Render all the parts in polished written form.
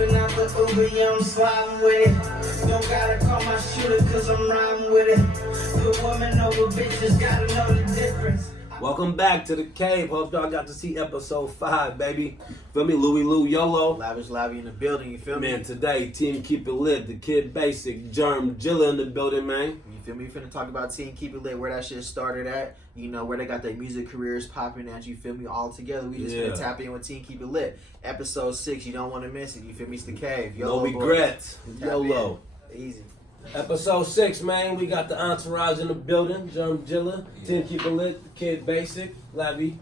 Hopping out the Uber, yeah, I'm sliding with it. Don't gotta call my shooter, cause I'm riding with it. The woman over bitches gotta know the difference. Welcome back to the cave. Hope y'all got to see episode 5, baby. Feel me? Louie Lou YOLO. Lavish Labby in the building, you feel me? Man, today, Team Keep It Lit, the kid Baysick, Jerm Jilla in the building, man. You feel me? We finna talk about Team Keep It Lit, where that shit started at. You know, where they got their music careers popping at, you feel me? All together. We just finna tap in with Team Keep It Lit. Episode 6, you don't want to miss it. You feel me? It's the cave. No regrets. YOLO. Easy. Episode 6, man. We got the entourage in the building. Jerm Jilla, Team Keep It Lit, the kid Baysick, Labby.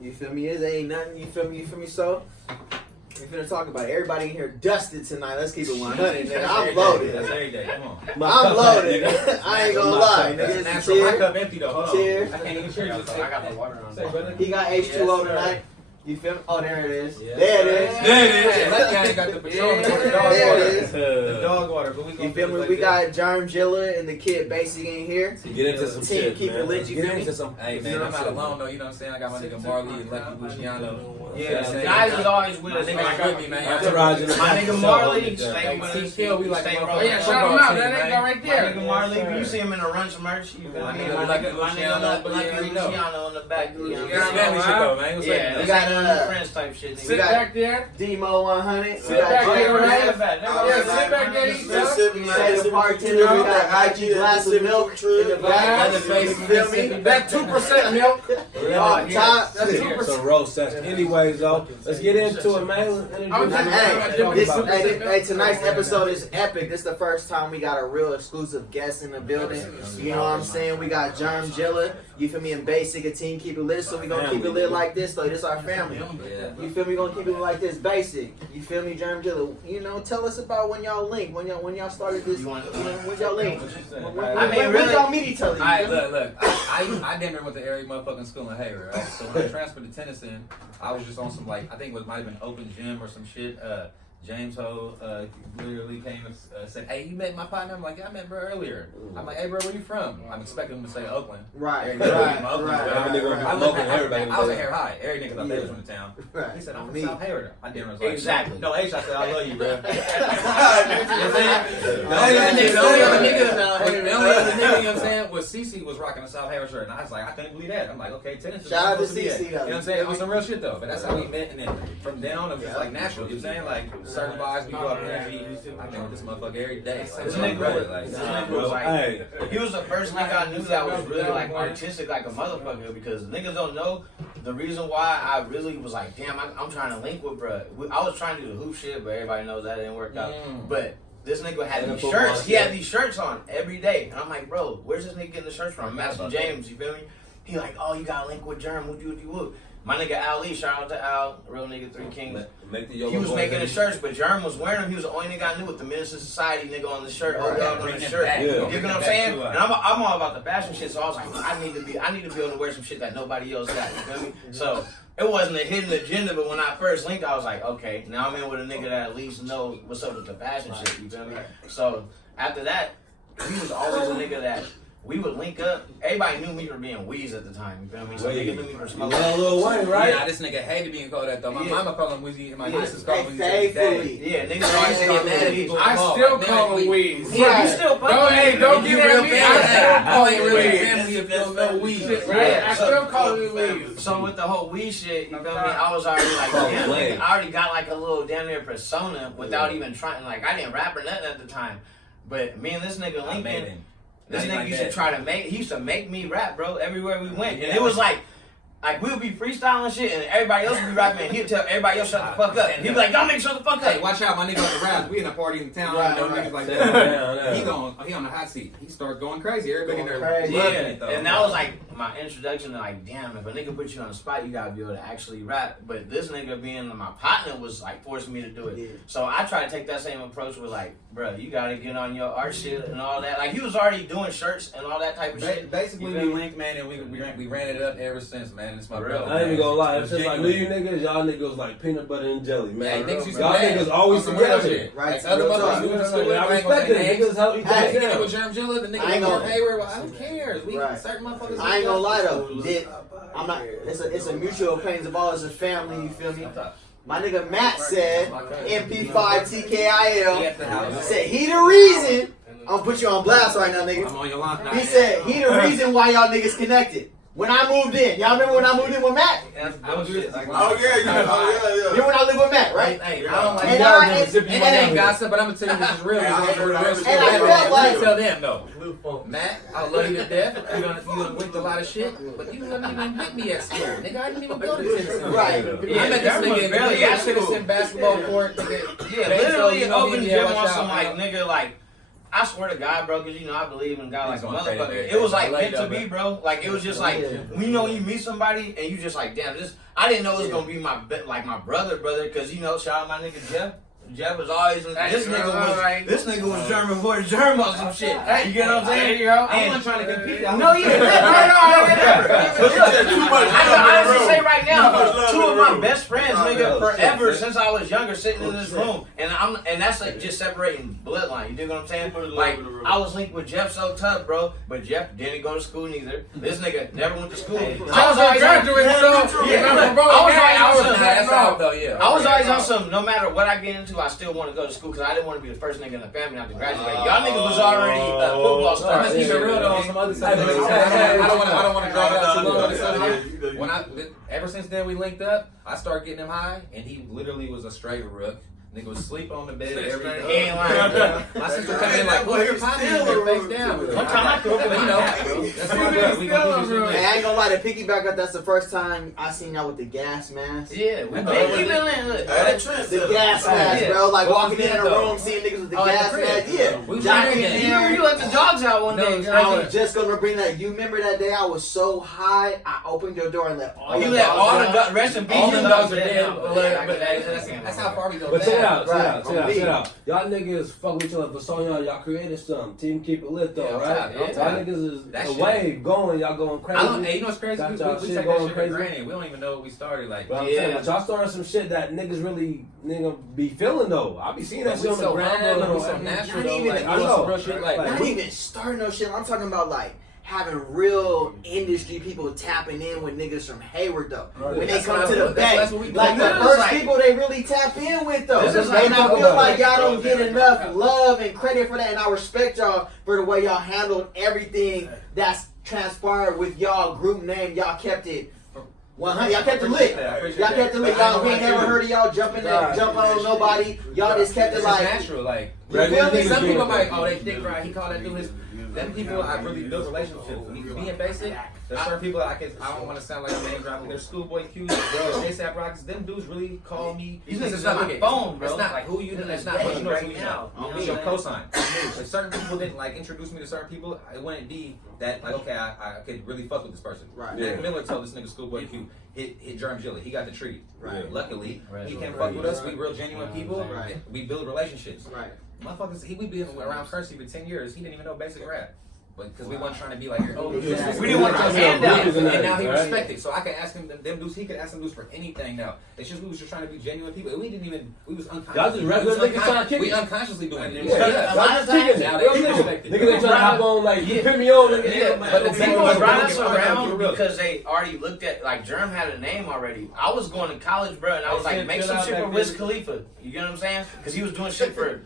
You feel me? It ain't nothing. You feel me? You feel me? So, we finna talk about it. Everybody in here dusted tonight. Let's keep it 100, nigga. I'm loaded. That's every day. Come on. I'm loaded. I ain't gonna lie. That's Nigga, natural. My cup empty though. Hold on. Cheers. I can't even cheers. I got the water on. He got H2O tonight. You feel me? Oh, there it is. Yeah. There it is. There it is. That guy got the Patron. There The dog it water. is. The dog water. But we You feel me? We got Jerm Jilla and the kid Baysick in here. Get into some Team shit, Keep man. It Lit, you Get feel me? into some. Hey man, I'm not alone though. You know what I'm saying? I got my nigga Marley and Lucky Luciano. Yeah, guys is always with us. Nigga with me, man. Entourage in the My nigga building. Marley, stay with us. TKIL, we like Stay the rolling. motherfucker. Yeah, shout him out. That nigga right My nigga Marley, you see him in the Runch merch. You feel My me? nigga My Lucky nigga Luciano, Luciano on the back. You know what I'm It's saying? family shit though, man. What's Yeah, up? we We got got, friends type shit. we Nigga. got back there. Demo 100. Sit back there, right? Yeah, Yeah, sit back there, eat Say up. the bartender, we got IG glass of milk in the back. Other face, You feel me? That 2% milk. On top. That's 2%. It's a roast session. Anyways, though, let's get into it, man. Hey, tonight's episode is epic. This is the first time we got a real exclusive guest in the building. You know what I'm saying? We got Jerm Jilla, you feel me, and Baysick, a team Keep It Lit. So we gonna keep it lit like this, though. This our family. You feel me? We gonna keep it lit like this, Baysick. You feel me, Jerm Jilla? You know, tell us about when y'all linked, when y'all started this. When y'all linked? When y'all meet each other? Alright, look. I damn near went to every motherfucking school in Hayward, right? So when I transferred to Tennessee, I was just on some like, I think it might have been open gym or some shit. James Ho literally came and said, "Hey, you met my partner?" I'm like, "Yeah, I met bro earlier." I'm like, "Hey, bro, where you from?" I'm expecting him to say Oakland. Right. I was in Hair High. Every nigga thought they was from the town. Right. He said, "I'm from South Hayward." I damn was like, Exactly. No, H, I said, "I love you, bro." The only only other other nigga, nigga, you know what I'm saying, was CC was rocking a South Hayward shirt, and I was like, I couldn't believe that. I'm like, okay, Tennessee. Shout out to CC, CC, you know though. what I'm saying? On some real shit though, but that's how we met, and then from then on it was just like natural. You know what I'm saying? Like certain vibes, we go up energy. I met with this motherfucker every day. This nigga was like, he was the first nigga I knew that was really like artistic like a motherfucker, because niggas don't know the reason why I really was like, damn, I'm trying to link with bruh. I was trying to do the hoop shit, but everybody knows that didn't work out. But this nigga had these shirts. He had these shirts on every day. And I'm like, bro, where's this nigga getting the shirts from? Master James, you feel me? He like, oh, you got a link with Jerm, what you. My nigga Ali, shout out to Al, real nigga, 3 Kings. He was making the shirts, but Jerm was wearing them. He was the only nigga I knew with the Minister Society nigga on the shirt, or dog on the shirt. You know what I'm saying? And I'm all about the fashion shit, so I was like, I need to be able to wear some shit that nobody else got. You feel me? So it wasn't a hidden agenda, but when I first linked, I was like, okay, now I'm in with a nigga that at least knows what's up with the fashion shit. You feel me? So after that, he was always a nigga that we would link up. Everybody knew me for being Weez at the time. You feel me? So nigga knew me for smoking. Lil Wayne, right? Yeah, this nigga hated being called that though. My mama called him Weezy, and my sisters called him Faithfully. Weezy. Yeah, niggas always get mad at people. I still call him Wiz. Yeah, you still fucking. Don't get at me. I still call ain't him really Wiz. family if you don't know Weezy. Right? I still call him Wiz. So with the whole weed shit, you feel me? I was already like, damn, nigga, I already got like a little damn near persona without even trying. Like I didn't rap or nothing at the time, but me and this nigga Lincoln. This nigga used to try to he used to make me rap, bro, everywhere we went. And it was like we would be freestyling shit and everybody else would be rapping and he'd tell everybody else shut the fuck up. He'd be like, y'all niggas shut the fuck up. Hey, watch out, my nigga on the rap. We in a party in town, niggas like that. He on the hot seat. He started going crazy. Everybody in there loving it though. And that was like my introduction to like, damn, if a nigga puts you on the spot, you gotta be able to actually rap. But this nigga being my partner was like forcing me to do it. So I try to take that same approach with like, bro, you gotta get on your art shit and all that. Like he was already doing shirts and all that type of shit. Basically, we linked, man, and we ran it up ever since, man. It's my brother. I ain't even gonna lie. It's just like you niggas, y'all niggas like peanut butter and jelly, man. Hey, y'all niggas always together. Right. Other motherfuckers, I respect it. Niggas help each other. Nigga with Jerm Jilla, the nigga with Hayward, who cares? We certain motherfuckers. I ain't gonna lie though. I'm not. It's a mutual pains of all as a family. You feel me? My nigga Matt said, MP5 TKIL, at the house. said he the reason, I'm gonna put you on blast right now, nigga. I'm on your line now. He said he the reason why y'all niggas connected. When I moved in, y'all remember when I moved in with Matt? That's bullshit. Like, Remember when I lived with Matt, right? Hey, I don't like And Y'all I, never and, zip And you that ain't down. gossip, but I'm gonna tell you this is real. And I felt like- tell them though. Matt, I love you to death. You done went through a lot of shit, but you didn't even hit me at school. Nigga, I didn't even go to Tennessee. Right. I met this nigga in barely the at school. Citizen basketball court. Nigga. Yeah, literally open gym on some like nigga like. I swear to God, bro, because you know I believe in God like a motherfucker. It was like meant to be, bro. Like it was just like when you know when you meet somebody and you just like, damn, this. I didn't know it was gonna be my brother, because you know, shout out my nigga Jeff. Jeff was always this nigga was German before Germ on some shit. You get what I'm saying? I wasn't trying to compete. No, I honestly say right now, two of my best friends, nigga, forever since I was younger, sitting in this room, and that's like just separating bloodline. You dig what I'm saying? Like I was linked with Jeff so tough, bro, but Jeff didn't go to school neither. This nigga never went to school. I was always always on some. No matter what I get into, I still want to go to school because I didn't want to be the first nigga in the family not to graduate. Y'all niggas was already football stars. Let's keep it real though on some other stuff. I don't want to drag out too long on this subject. Ever since then we linked up, I started getting him high, and he literally was a straight rook. Nigga was sleep on the bed every day. My sister come in like, "What's your potty in there face down?" One time I threw it, but you know, that's my brother. We gonna keep this shit. I ain't gonna lie, to piggyback up, that's the first time I seen y'all with the gas mask. Yeah, we been keeping it. The gas mask, bro. Like walking in a room, seeing niggas with the gas mask. Yeah. We You let the dogs out one day. I was just gonna bring that. You remember that day I was so high, I opened your door and let all You the let dogs all out. the dogs rest in peace. All the dogs are dead. Dead. That's how far we go. But check it out, Right. check it out. Y'all niggas fuck with each other for so long. Y'all created something. Team keep it lit though, Yeah, right? yeah. Y'all niggas is That a shit. wave going. Y'all going crazy. Hey, you know what's crazy? Got We y'all take shit that going shit for crazy. granted. We don't even know what we started like. But I'm saying, but y'all starting some shit that niggas really be feeling though. I be seeing that shit on the ground. We so natural Not though. even- Like, I we know. some real shit like. Not even starting no shit. I'm talking about like having real industry people tapping in with niggas from Hayward though. Right. When they That's come what to I- the that's bank, what we do. like the This is first like- people they really tap in with though. This is And like- I feel like y'all don't get enough love and credit for that, and I respect y'all for the way y'all handled everything that's transpired with y'all group name. Y'all kept it 100. Y'all kept it lit. Y'all kept it lit. Y'all, we ain't never heard of y'all jumping on nobody. Y'all just kept it It's like. natural, like. You feel me? Some people might, they dick right. He called that dude his. Them people I really built relationships with. Me and Baysick, there's certain people I don't want to sound like a name dropping. There's Schoolboy Q, ASAP Rockets. Them dudes really call me. These This niggas is on not my phone, bro. It's not Like, who you. in It's this not what you game know. right Who you now. know. It's your cosign. If certain people didn't like introduce me to certain people, it wouldn't be that like okay, I could really fuck with this person. Right. Mac Miller told this nigga Schoolboy Q hit Jerm Jilla. He got the treat. Right. Luckily, he can fuck with us. We real genuine people. Right. We build relationships. Right. Motherfuckers, we been around Percy for 10 years. He didn't even know basic rap. But because we wasn't trying to be like, here, We didn't want to hand out. and now he respected. So I can ask him, them dudes, he could ask them dudes for anything now. It's just we was just trying to be genuine people. We didn't even, we was unconscious. Y'all just regular niggas trying to kick We it. unconsciously doing it. Yeah. Yeah. A lot of times, Now they respect it. Niggas ain't trying to hop on like, put me on, nigga. Yeah, but the people was brought really us fucking around for real. because they already looked at, like, Jerm had a name already. I was going to college, bro, and I was like, make some shit for Wiz Khalifa. You get what I'm saying? Because he was doing shit for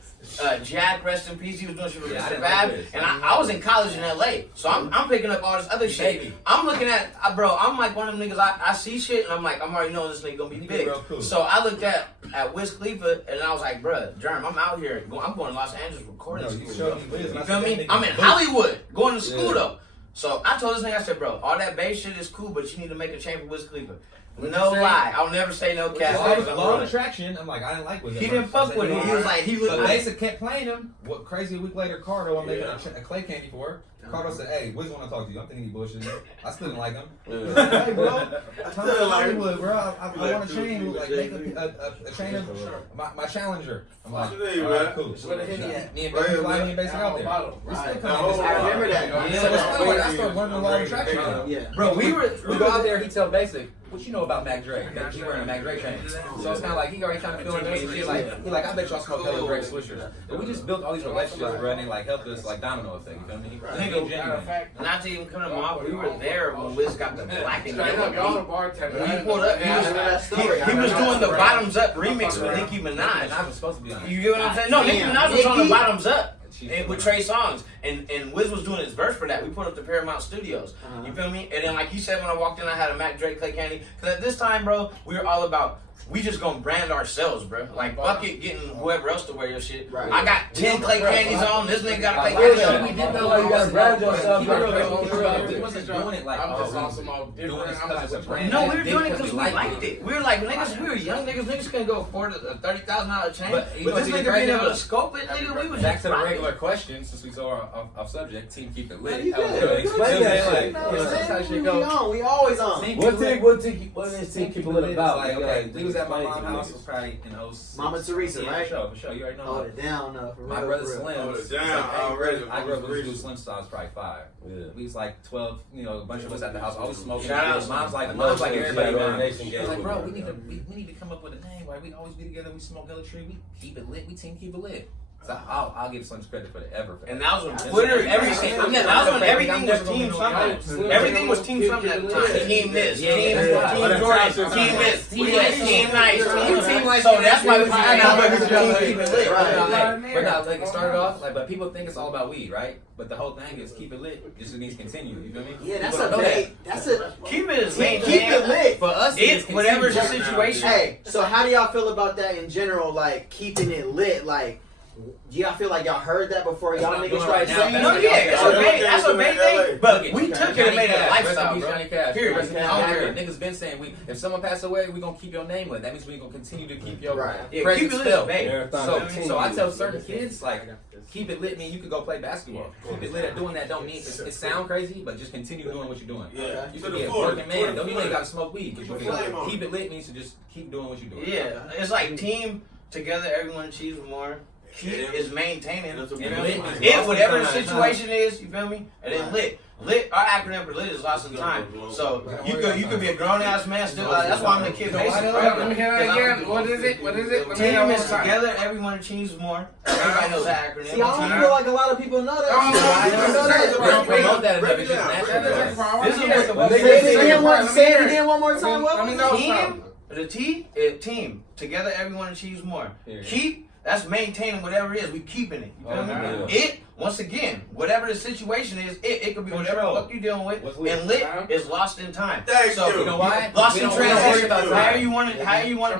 Jack, rest in peace. He was doing shit for Yeah, I Mr. didn't Bab. like Wiz. And I was in college in LA. So I'm picking up all this other shit. Baby. I'm looking at, bro, I'm like one of them niggas, I see shit, and I'm like, I'm already knowing this nigga gonna be big. real cool. So I looked at Wiz Khalifa, and I was like, bruh, Jerm, I'm out here. I'm going to Los Angeles recording No, you school. showed Bro. me Wiz, and You I feel said me? that nigga I'm in boom. Hollywood, going to school though. So I told this nigga, I said, bro, all that bass shit is cool, but you need to make a chain for Wiz Khalifa. No lie, I'll never say no cap. Law of attraction. I'm like, I didn't like Wiz. He didn't fuck with him. He was like, But Baysick kept playing him. What crazy? A week later, Cardo, I'm making a clay candy for her. Cardo said, "Hey, Wiz want to talk to you." I'm thinking he bullshitting. I still didn't like him. Hey, bro, come to Hollywood, bro. I want a chain, like make a chain of my challenger. I'm like, all right, cool. Me and Baysick flying me and Baysick out there. We still coming. I remember that. So it's funny, like, I started learning the law of attraction. Yeah. Bro, we We go out there. He tell Baysick, what you know about Mac Drake? He wearing a Mac Drake chain. So it's kind of like he already kind of feeling me. He's like, I bet y'all smoke hella Drake swishers. But we just built all these relationships, bro, and they like helped us like domino effect. You feel me? Nigga, not to even come to my, we were there when Wiz got the black and Straight up, yellow. YoloBoys Tap. When he pulled up, he was doing the bottoms up remix with Nicki Minaj. I was supposed to be on. You get what I'm saying? No, Nicki Minaj was on the bottoms up. And with Trey Songz, and Wiz was doing his verse for that. We put up the Paramount Studios. You feel me? And then, like you said, when I walked in, I had a Mac Drake Clay Candy. Because at this time, bro, we were all about, we just gonna brand ourselves, bro. Like, fuck it, getting whoever else to wear your shit. Right. I got 10 Clay Candies on. This nigga got a Clay Candy on. We did know like you gotta brand yourself. We wasn't doing it like I'm just on some old different. No, we were doing it because we liked it. We were like, niggas, we were young niggas. Niggas couldn't go afford a $30,000 chain. But this nigga being able to scope it, nigga, we was back just to the rocking. regular question, since we saw off subject, team keep it lit. You good. Explain that shit. That's how shit We goes. on. We always on. What is Team Keep It Lit about? Like, okay, we was at my explain mom's to house niggas. probably in 06. Mama Teresa, Yeah, right? For sure, you already know. Hold it down, for real. My brother for real. Slim. Hold it was down, like, already. I grew up with Blue Slim Style, was probably 5. Yeah. We was like 12, a bunch of us at the house, always smoking. Shout out. Mom's like everybody, man. She was like, bro, we need to come up with a name, right? We always be together, we smoke artistry, we keep it lit, we team keep it lit. So I'll give Slim's credit for the ever. And that was when Twitter, everything. That was when everything was team something. Everything was team something at the time. Team this, team Jordan, team this, team nice, team like. So that's why we find out what team keep it lit. But now, like, it started off like, but people think it's all about weed, right? But the whole thing is keep it lit. It just needs to continue. You feel me? Yeah, that's People a don't know big. That's a. Keep it as main. Keep it lit. For us, It's whatever's the situation. Hey, so how do y'all feel about that in general? Like keeping it lit, like. Do y'all feel like y'all heard that before y'all That's niggas not started doing it right saying now. No, that? yeah, that's a big thing. But we took it and made it a lifestyle, bro. Period. I don't care. Niggas been saying if someone pass away, we gonna keep your name lit. That means we gonna continue to keep your Right. Yeah, presence keep it lit, still. babe. So I tell certain kids like keep it lit mean you could go play basketball. Keep it lit at doing that don't mean it sound crazy, but just continue doing what you're doing. Yeah. You could be a working man. Don't even gotta smoke weed. Keep it lit means to just keep doing what you're doing. Yeah, it's like team together. Everyone achieves more. Keep is maintaining. You feel me? It whatever the situation is. You feel me? And then lit. Our acronym for lit is lost in time. So you could be a grown ass man still. That's why I'm the kid basic. Let me hear that again. What is it? Team is together. Everyone achieves more. Everybody knows that acronym. See, I don't feel like a lot of people know that. Oh, shit. I don't know that. We don't promote that enough. It's just natural. This is what the Say it again one more time. Let me know. team. The T is team. Together, everyone achieves more. Keep. That's maintaining whatever it is. We keeping it. You feel me? It, once again, whatever the situation is, it could be whatever the fuck you dealing with. And lit is lost in time. So you. you know why? Lost in transition. However you want to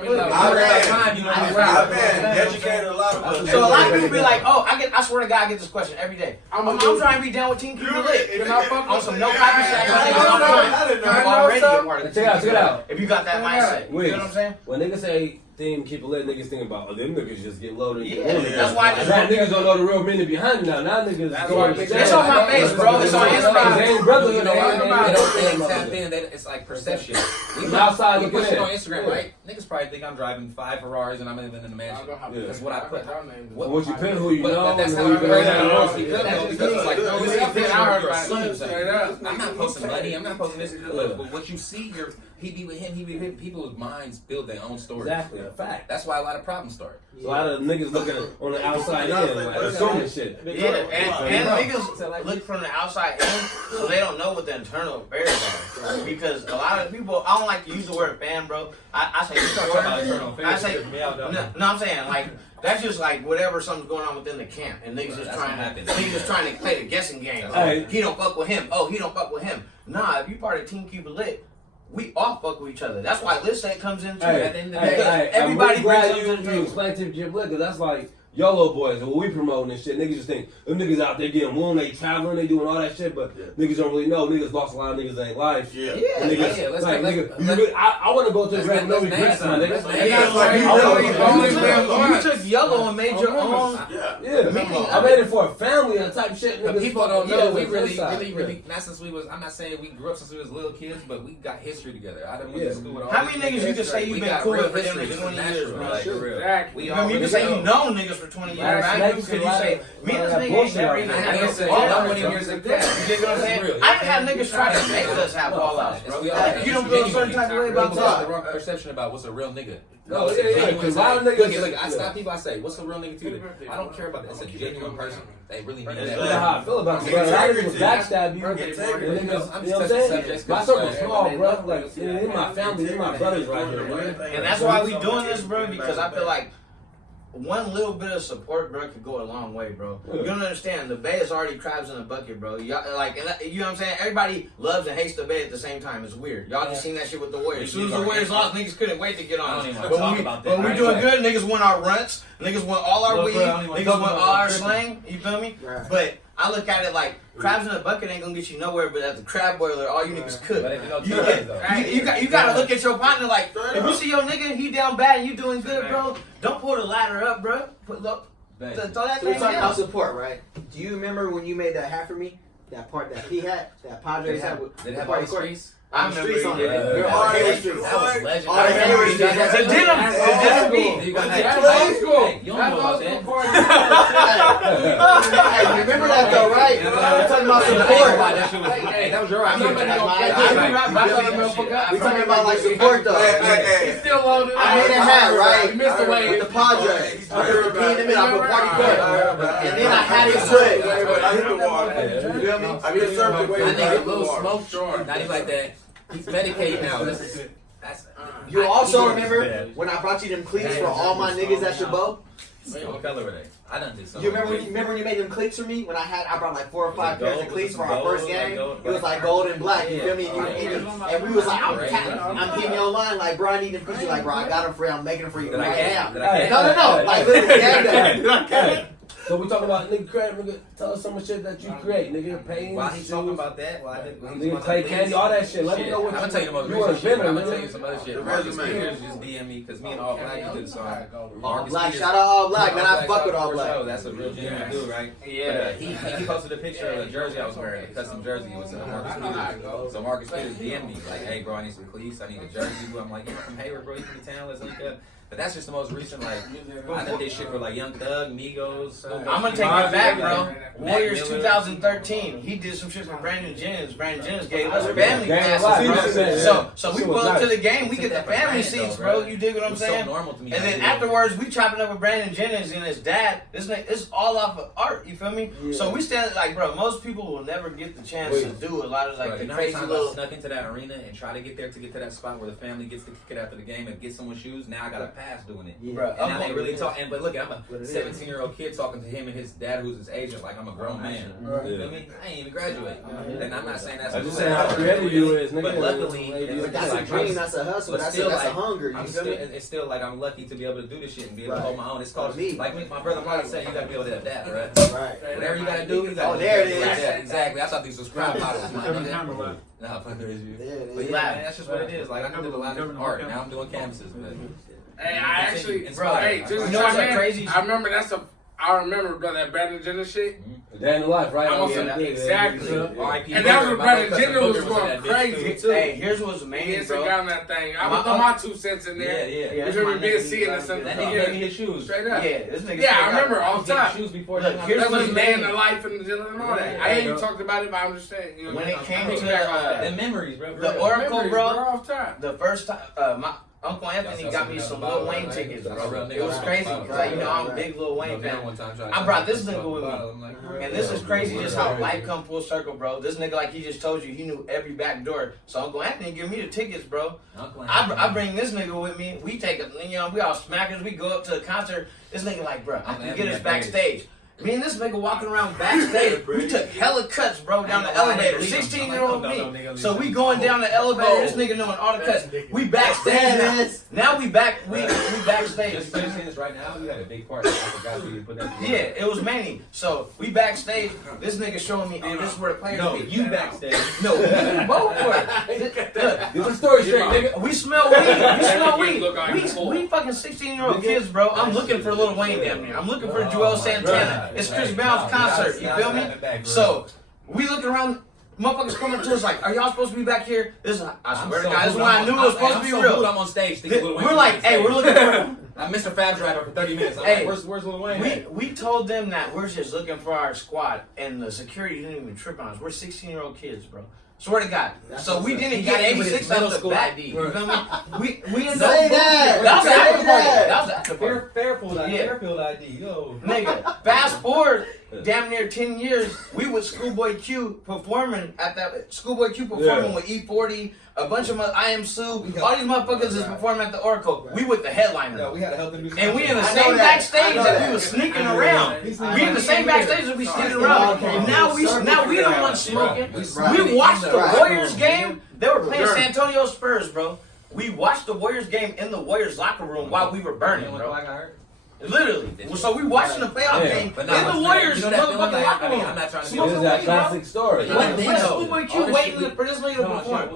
put it. I've been educated a lot of us. So a lot of people be like, oh, I swear to God, I get this question every day. I'm trying to be down with Team Keep It Lit. On some no copy shit. I'm already a part of the Check it out. If you got that mindset. You know what I'm saying? When niggas say team keep it lit, niggas think about them niggas just get loaded. Yeah, that's why niggas don't know the real meaning behind it now. Now niggas going to It's on my face, bro. It's on Instagram. Ain't brotherhood. You know why? They don't tap in. It's like perception. We outside We looking push it in. on Instagram, right? Niggas probably think I'm driving 5 Ferraris and I'm living in the mansion. That's what I put. What you put, who you know, But that's and how who I you heard know. because it's like, I heard about it. Straight up. I'm not posting money. I'm not posting this. But what you see, he be with him. He be with him. People's minds build their own stories. Exactly, a fact. That's why a lot of problems start. A lot of niggas looking on the outside in, like assuming shit. Yeah, and niggas look from the outside in, so they don't know what the internal affairs are. Because a lot of people, I don't like to use the word fan, bro. I say, no, I'm saying like. That's just like whatever something's going on within the camp, and niggas just trying to play the guessing game. Oh, he don't fuck with him. Oh, he don't fuck with him. Nah, if you part of Team Keep It Lit, we all fuck with each other. That's why Litset comes in too. At the end of the day, everybody brings something to the table. Explain to Jerm Jilla, because that's like YoloBoys and what we promoting and shit. Niggas just think them niggas out there getting wound, they traveling, they doing all that shit, but niggas don't really know. Niggas lost a lot of niggas ain't life. Yeah. I want to go to the grave, no regrets, man. You took YOLO and made your own. Yeah, I made it for a family and type shit. But Niggas people fuck- don't yeah, know. We it's really, inside. really, really. Not since we was. I'm not saying we grew up since we was little kids, but we got history together. I done went to school with all How these many niggas you can say you We been got cool real with for them history. for 20 This is years, natural, bro? like, for real. Exactly. We You feel me? You can say you know niggas for 20 years. Right. Right? Because you say, me and this nigga ain't never even I had ain't no saying fallouts, how many bro. years of You get what I'm saying? Real. I done had niggas try to make us have fallouts, bro. Like, you don't feel a certain type of way about People got that. the wrong perception about what's a real nigga. No, it's a yeah, genuine because a thing. lot of niggas- Look, I stop people. I say, "What's a real nigga to you?" I don't care about it. It's a genuine person. They really mean That's that. how I feel about it. Bro. A lot of niggas backstab you. And niggas, you know what I'm saying? My circle's small, bro. Like, they're my family, they're my brothers right here, man. And that's why we doing this, bro, because I feel like one little bit of support, bro, could go a long way, bro. You don't understand. The Bay is already crabs in a bucket, bro. Y'all, like, and you know what I'm saying? Everybody loves and hates the Bay at the same time. It's weird. Y'all just seen that shit with the Warriors. As soon as the Warriors lost, niggas couldn't wait to get on us. But we doing good. Niggas won our runts. Niggas won all our weed. Niggas won all our slang. You feel me? Right. But I look at it like crabs in a bucket ain't gonna get you nowhere. But at the crab boiler, all you niggas cook. You gotta look at your partner like, if you see your nigga, he down bad and you doing good, bro, don't pull the ladder up, bro. Throw that So we're thing talking about down. support, right? Do you remember when you made that hat for me? That part that he had, that Padres had with Did it the have all party the court? streets? I On the remember streets on he it. did. You're all in the streets. That was legendary. All the Hayward streets. The denim beat. You got That's that. old school. Hey, you don't know about that. Hey, you remember that though, right? We're talking about support. Hey, that was your idea. We're talking about like support though. He's still loaded. I made a hat, right? He missed the With wave. the Padres. I put the P in the middle, I put party court. And then I had it to I hit the wall. You feel me? I mean, serve the way. I think a little smoke short. Not even like that. He's medicated now. That's You also remember when I brought you them cleats for all my niggas at Chabot? what color were they? I done did something. You remember when you made them cleats for me? When I brought like 4 or 5 pairs of cleats for our first game. It was like gold and black. You feel me? And we was like, I'm getting your line. Like, bro, I need them pieces. Like, bro, I got them for you. I'm making them for you right now. No. Like, literally, gang. So we talking about nigga create, nigga. Tell us some of the shit that you create, nigga. Pain, While he's talking about that, nigga, Clay Candy, all that shit. Let me know what I'm gonna tell you the most you want recent to shit. spend I'm on, gonna tell you nigga. some other shit. The Marcus resume. Peters just DM'd me because me and All Black did the song. All Black, shout out All Black, man. I fuck with All Black. That's a real genuine dude, right? Yeah. He posted a picture of a jersey I was wearing, a custom jersey. It was Marcus Peters. So Marcus Peters DM'd me like, "Hey, bro, I need some cleats. I need a jersey." I'm like, "Yeah, from Hayward, bro. You from the town? Let's link up." But that's just the most recent, like, I done did shit for, like, Young Thug, Migos. I'm gonna take it back, bro. Warriors 2013. He did some shit for Brandon Jennings. Brandon Jennings gave us family passes, bro. So we pull up to the game, we get the family seats, bro. You dig what I'm saying? And then afterwards, we chopping up with Brandon Jennings and his dad. It's all off of art. You feel me? So we stand like, bro. Most people will never get the chance to do a lot of like the crazy little. I snuck into that arena and try to get there to get to that spot where the family gets to kick it after the game and get someone's shoes. Now I got a pass doing it. Bro, And now they really talk. But look, I'm a 17-year-old kid talking to him and his dad, who's his agent, like I'm a grown man. You feel me? I ain't even graduate. And I'm not saying that's. I'm just saying how creative you is, nigga. But luckily, That's a dream, that's a hustle, that's a hunger. You feel me? it's still like I'm lucky to be able to do this shit and be able to hold my own. It's called like my brother Marty said, you gotta be able to adapt, right? Right. Whatever you gotta do, you gotta do. there it is. Yeah, exactly. I thought these was crowd models. Nah, fuck there is you. There it But is. yeah, man, that's just what it is. Like I did a lot of art. Now I'm doing canvases, but. Hey, I actually, Bro, hey, just you to know what's chime in, crazy? I remember I remember, bro, that Brandon Jenner shit. Day in the life, right? I'm on some- Yeah, exactly. R.I.P. And that was My Brandon cousin Jenner Booker was going in that bitch, crazy, too. too. Hey, here's what's He amazing, had bro. got that thing. I was throwing my 2 cents in there. Yeah. You feel me? Being seeing and something. That nigga gave me his shoes. Straight up. Yeah, this nigga. Yeah, I remember all the time. Shoes before. Look, here's That's what's what man, amazing. the life and the dealing and all that. I ain't even talked about it, but I'm just saying. You know, When it came I'm to The memories, bro. the Oracle, bro, off time. the first time, my Uncle Anthony got me some Lil Wayne tickets, bro. It was crazy because you know I'm a big Lil Wayne fan. I brought this nigga with me, and this is crazy just how life come full circle, bro. This nigga, like he just told you, he knew every back door. So Uncle Anthony give me the tickets, bro. I bring this nigga with me. We take it, you know, we all smackers. We go up to the concert. This nigga like, bro, I can get us backstage. Me and this nigga walking around backstage. We took hella cuts, bro, down the elevator. 16-year-old me. So we going down the elevator. This nigga knowing all the cuts. We backstage. Now we back. We backstage. Just finishing this right now. We had a big party. I forgot we put that. Yeah, it was Manny. So we backstage. This nigga showing me, oh, this is where the players be. You backstage. No, we both were. Get the story straight, nigga. We smell weed. We smell weed. We fucking 16-year-old kids, bro. I'm looking for Lil Wayne down there. I'm looking for Joel Santana. It's Chris Brown's concert. You feel me? So we looking around. Motherfuckers coming to us like, are y'all supposed to be back here? This is, I swear to God, this is when I knew it was supposed to be real. I'm on stage. We're like, hey, we're looking for. I'm Mr. Fab Driver for 30 minutes. I'm Hey, like, where's Lil Wayne? We told them that we're just looking for our squad, and the security didn't even trip on us. We're 16-year-old kids, bro. Swear to God. So we didn't get 86 out of the back. You feel me? We ended up. That was the after party. That was the after party. Fairfield ID. Yo. Nigga, fast forward damn near 10 years, we with Schoolboy Q performing at that. Schoolboy Q performing with E40, a bunch of I Am Sue. All these motherfuckers is performing at the Oracle. We with the headliner. No, we had to help them do something. And we in the same backstage that we was sneaking around. We in the same backstage that we sneaking around. And now we don't want smoking. We watched the Warriors game. They were playing San Antonio Spurs, bro. We watched the Warriors game in the Warriors locker room while we were burning, bro. Literally. So we watching the playoff game in the Warriors motherfucking locker room. I'm not trying to This is that classic story. What Schoolboy Q waiting for this nigga to perform?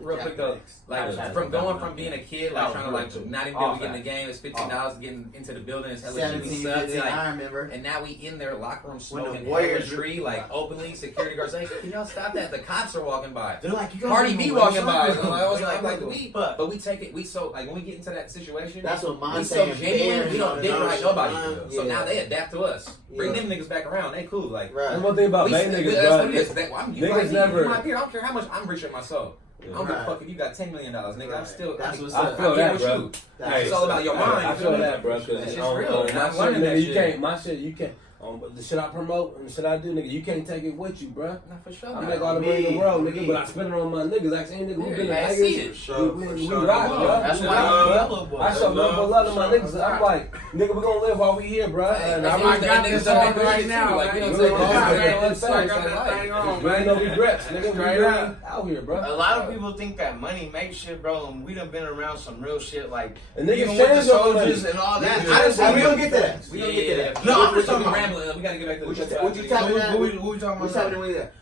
Real quick though, like from going from being a kid, like trying to like not even be able to get in the game, it's $15 getting into the building, it's hella shitty sucks, like, I remember. and now we in their locker room smoking Warriors tree, like openly, security guards saying, "Can y'all stop that? The cops are walking by." They're like, you guys Cardi B walking by. I'm But we take it. We so like when we get into that situation, That's what we mine so saying. genuine. We don't dick right nobody. So Yeah. now they adapt to us. Bring them niggas back around. They cool. Like Right. That's one thing about we, Bay that's niggas, what it bro. is. I'm Niggas like, never- you my peer. I don't care how much I'm rich in myself. I don't give a Right. fuck if you got $10 million, nigga. I'm still. That's what's I up. feel that, with bro. you. That's It's all about your mind. I feel that, bro. That Because shit's on real. my And I'm shit, learning that nigga, you shit. can't. My shit, you can't. The shit I promote and the shit I do, nigga, you can't take it with you, bro. Not for sure. I make all the money in the world, nigga, but I spend it on my niggas. Like saying, nigga, we been Yeah, I niggas. see it. We rock, bro. That's We why rock, YoloBoys. bro. I show love to my niggas. I'm like, nigga, we gonna live while we here, bro. And That's I why really got this on right now. Like, you know We what I'm really saying? So I got that thing on, ain't no regrets, nigga. We Straight really up. out here, bro. A lot of people think that money makes shit, bro, and we done been around some real shit, like And niggas even with the change over soldiers money. and all that. We I just gonna get to that. We gonna get to that. No, I'm just We're talking about- rambling. We gotta get back to What you talking about? What we talking What's about? happening with that?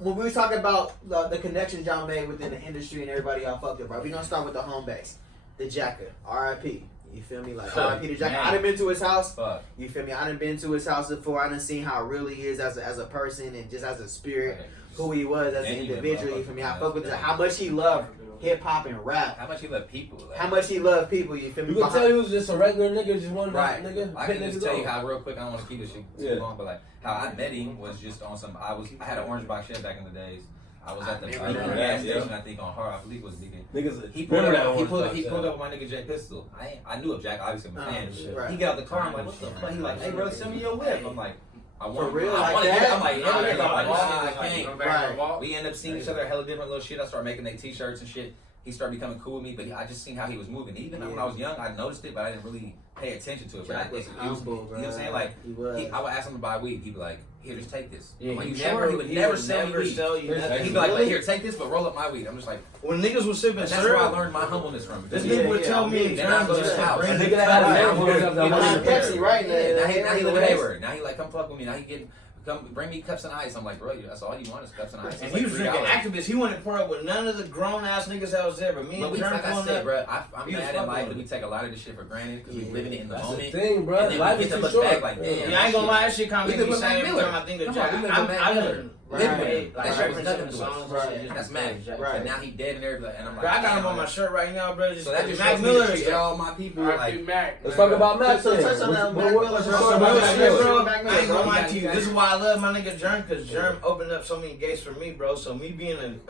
When we was talking about the connections y'all made within the industry and everybody y'all fucked with, bro. We gonna start with the home base, the Jacker, R.I.P. You feel me? Like R.I.P. the Jacker. Man. I done been to his house. Fuck. You feel me? I done been to his house before. I done seen how real he is as a person and just as a spirit, who he was as an And he been individual. You feel me? I motherfucking fuck with nice. how much he loved hip hop and rap. How much you let people? Like, How much he loved people. You feel me? You can tell he was just a regular nigga, just one Right. nigga. I Hit can just niggas tell you off. how real quick. I don't want to keep this shit too Yeah. long, but like how I met him was just on some. I had an orange box shed back in the days. I was at the remember Beacon that, gas yeah. station, I think on Har. I believe it was Beacon. Niggas, He pulled remember up. that He pulled orange up with my nigga J Pistol. I knew of Jack. Obviously, I'm a fan. shit. Right. He got out the car. I'm like, what the fuck? He like, hey, bro, send me your whip. I'm like, I want For real, I like want that? I'm like, yeah, I'm like, wow, I can't. Right. We end up seeing each other hella different little shit. I started making their t-shirts and shit. He started becoming cool with me, but I just seen how he was moving. Even when I was young, I noticed it, but I didn't really pay attention to it. But Jack was he was, humble, you know bro. what I'm saying? Like, He was. I would ask him to buy weed. He'd be like, here, just take this. Yeah, I'm like, he you sure? He would never sell me weed. sell you Like, nothing. He'd be like, here, take this, but roll up my weed. I'm just like, When niggas was sipping and that's where I syrup, learned my humbleness from. this Yeah, nigga would yeah, tell me, yeah. Then I go to his house. A bring nigga the that had a cut name out. for himself that Behind money. Pepsi, right? Yeah, now he live in Hayward. Hayward. Now he like, come fuck with me. Now he come bring me cups and ice. I'm like, bro, that's all you want is cups and ice. And It's he like was drinking $3. activists. He wouldn't pour up with none of the grown ass niggas that was there, but me But and we, Jerm like I pulling said, up. bro, I'm He was mad in fucking life with that we take a lot of this shit for granted because we living it in the That's moment. the thing, bro. And then Life we is get to too look short. back like, damn. Yeah, I ain't gonna lie, that shit kind of We make me live with sad Mac every Miller. time I think of Come Jack. on, we live with Mac I Miller. done Living right, it. like That shit was representing nothing to songs us. and shit, just That's because Mac. Jack. Right. And now he dead and everything. And I'm like, Bro, I got him damn, on my shirt right now, bro. Just So that just Mac shows me Miller to is treat all my people like. Let's talk about Mac. So touch on that Mac Miller, What's the bro. story Real about shit, Mac Miller? bro. Mac I Miller, ain't gonna bro. lie to you. This is why I love my nigga Jerm, because Jerm opened up so many gates for me, bro. So me being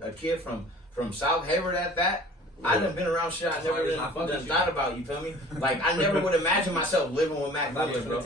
a kid from South Hayward at that, I done been around shit I never even thought about, you feel me? Like, I never would imagine myself living with Mac Miller, bro.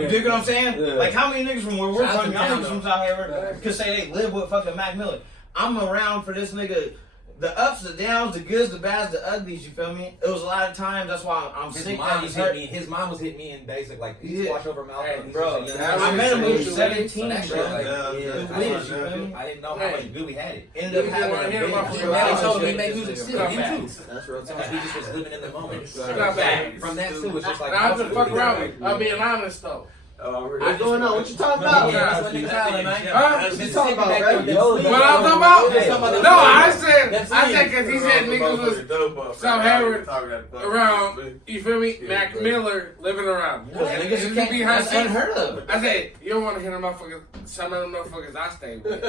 You dig what I'm saying? Yeah. Like, how many niggas from where we're Shout out from, to y'all town, niggas from South Hayward, could say they live with fucking Mac Miller? I'm around for this nigga the ups, the downs, the goods, the bads, the uglies. You feel me? It was a lot of times. That's why I'm sick that he's hurt. His mom was hitting me in Basic, like he used to watch over Malcolm. Hey, bro, I met him when he was So 17, that shit, bro. like, Yeah. I didn't know how much good we had it. Ended up having a big They told him he made music still, Come him back. too. That's real So talk. he just was living in the moment. Come back. From that too, it's just like Now I'm just fuck around with you. I'm being honest though. What's going on? What you talking about? Yeah, that's what niggas hollering, man. Huh? What you talking about, bro? What I'm talking about? No, I said because he said niggas was South Harris around, you feel me? Mac Miller living around. Niggas Niggas be high that's unheard of. I said, you don't want to hear the motherfuckers, some of them motherfuckers I stay with.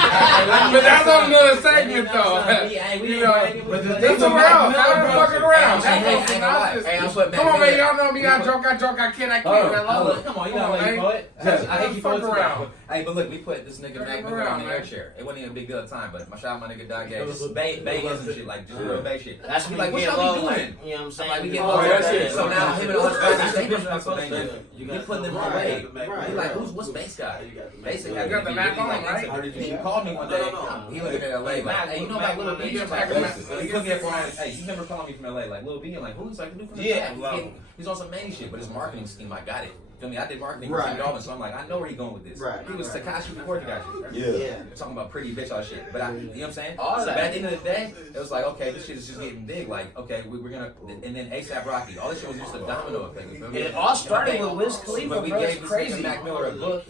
But that's on another segment though. You know, But the that's thing around. with I'm fucking around. Hey, Come on, man, y'all know me. I joke, I kid, I kid. I love it. Come on, you know how you poet. I hate you Fuck poets around. too. Hey, but look, we put this nigga Mac Miller on the air chair. It wasn't even a big deal at the time, but my shout out my nigga Doc Gay. Just Vegas and shit, like just real Bay shit. That's He's when like, you what get y'all be low, doing? like, you know what I'm saying? Like, we get Oh, low. that's it. So now him and all his friends, they from Pennsylvania. You putting them on way. Right. He like, what's Bass guy? Basically, You got the Mac on, right? He called me one day. He living in LA. Like, hey, you know about Lil B? He put me up on. Hey, you remember calling me from LA? Like Lil B, and like, who's like the dude from the Tap? He's on some main shit, but his marketing scheme, I got it. Feel me? I did marketing with Tim Dolphin, so I'm like, I know where he going with this. Right. He was Takashi before the guy shit. Yeah. Talking about pretty bitch all shit. But you know what I'm saying? All So that. at the end of the day, it was like, okay, this shit is just getting big. Like, okay, we're gonna, and then ASAP Rocky. All this shit was just a domino effect. You feel me? It all started with Wiz Khalifa, But we bro. gave It's this crazy. nigga Mac Miller a book,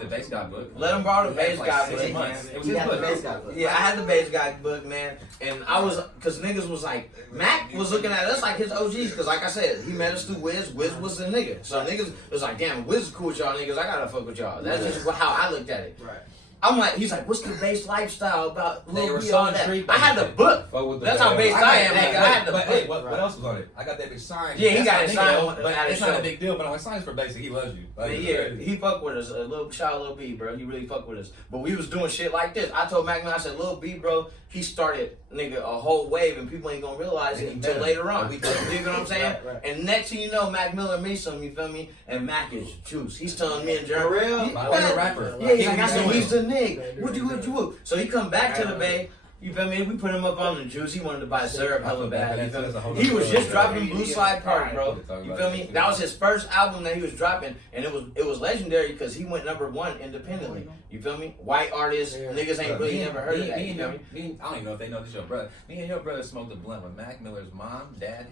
the Bass Guy book. Let him borrow the We had Bass like Guy 6 book. months. It was He his got the book. Bass Guy book. Yeah, I had the Bass Guy book, man, and I was, cause niggas was like, Mac was looking at us like his OGs, cause like I said, he met us through Wiz. Wiz was the nigga, so niggas was like, damn, Wiz is cool with y'all niggas. I gotta fuck with y'all. That's just how I looked at it. Right. I'm like, he's like, what's the bass lifestyle about? They Lil were B, so all that. intrigued I by had the it. book. Fuck with the That's how band. based I am, nigga. I had the But hey, book. what else was on it? I got that bitch signed. Yeah, he That's got my it nigga, signed though, but at it's his not show. a big deal, but I'm like, signs for Basic. He loves you. Like, Yeah, he fuck with us. Shout out Lil B, bro. He really fuck with us. But we was doing shit like this. I told Mac, I said, Lil B, bro, he started, nigga, a whole wave, and people ain't gonna realize it until later on. We you know what I'm saying? Right. And next thing you know, Mac Miller meets him, you feel me? And Mac is juice. He's telling me and Jerm. For real? He- Like a rapper. Yeah, he's He like, I was said, doing he's it. the nigga. What you? So he come back to the Bay. You feel me? We put him up on the juice. He wanted to buy syrup hella bad. You feel me? He was just dropping Blue Slide Park, bro. You feel me? That was his first album that he was dropping, and it was legendary because he went #1 independently. You feel me? White artists, niggas ain't really never heard of that. You feel me? I don't even know if they know this. Your brother, me and your brother smoked a blunt with Mac Miller's mom, dad,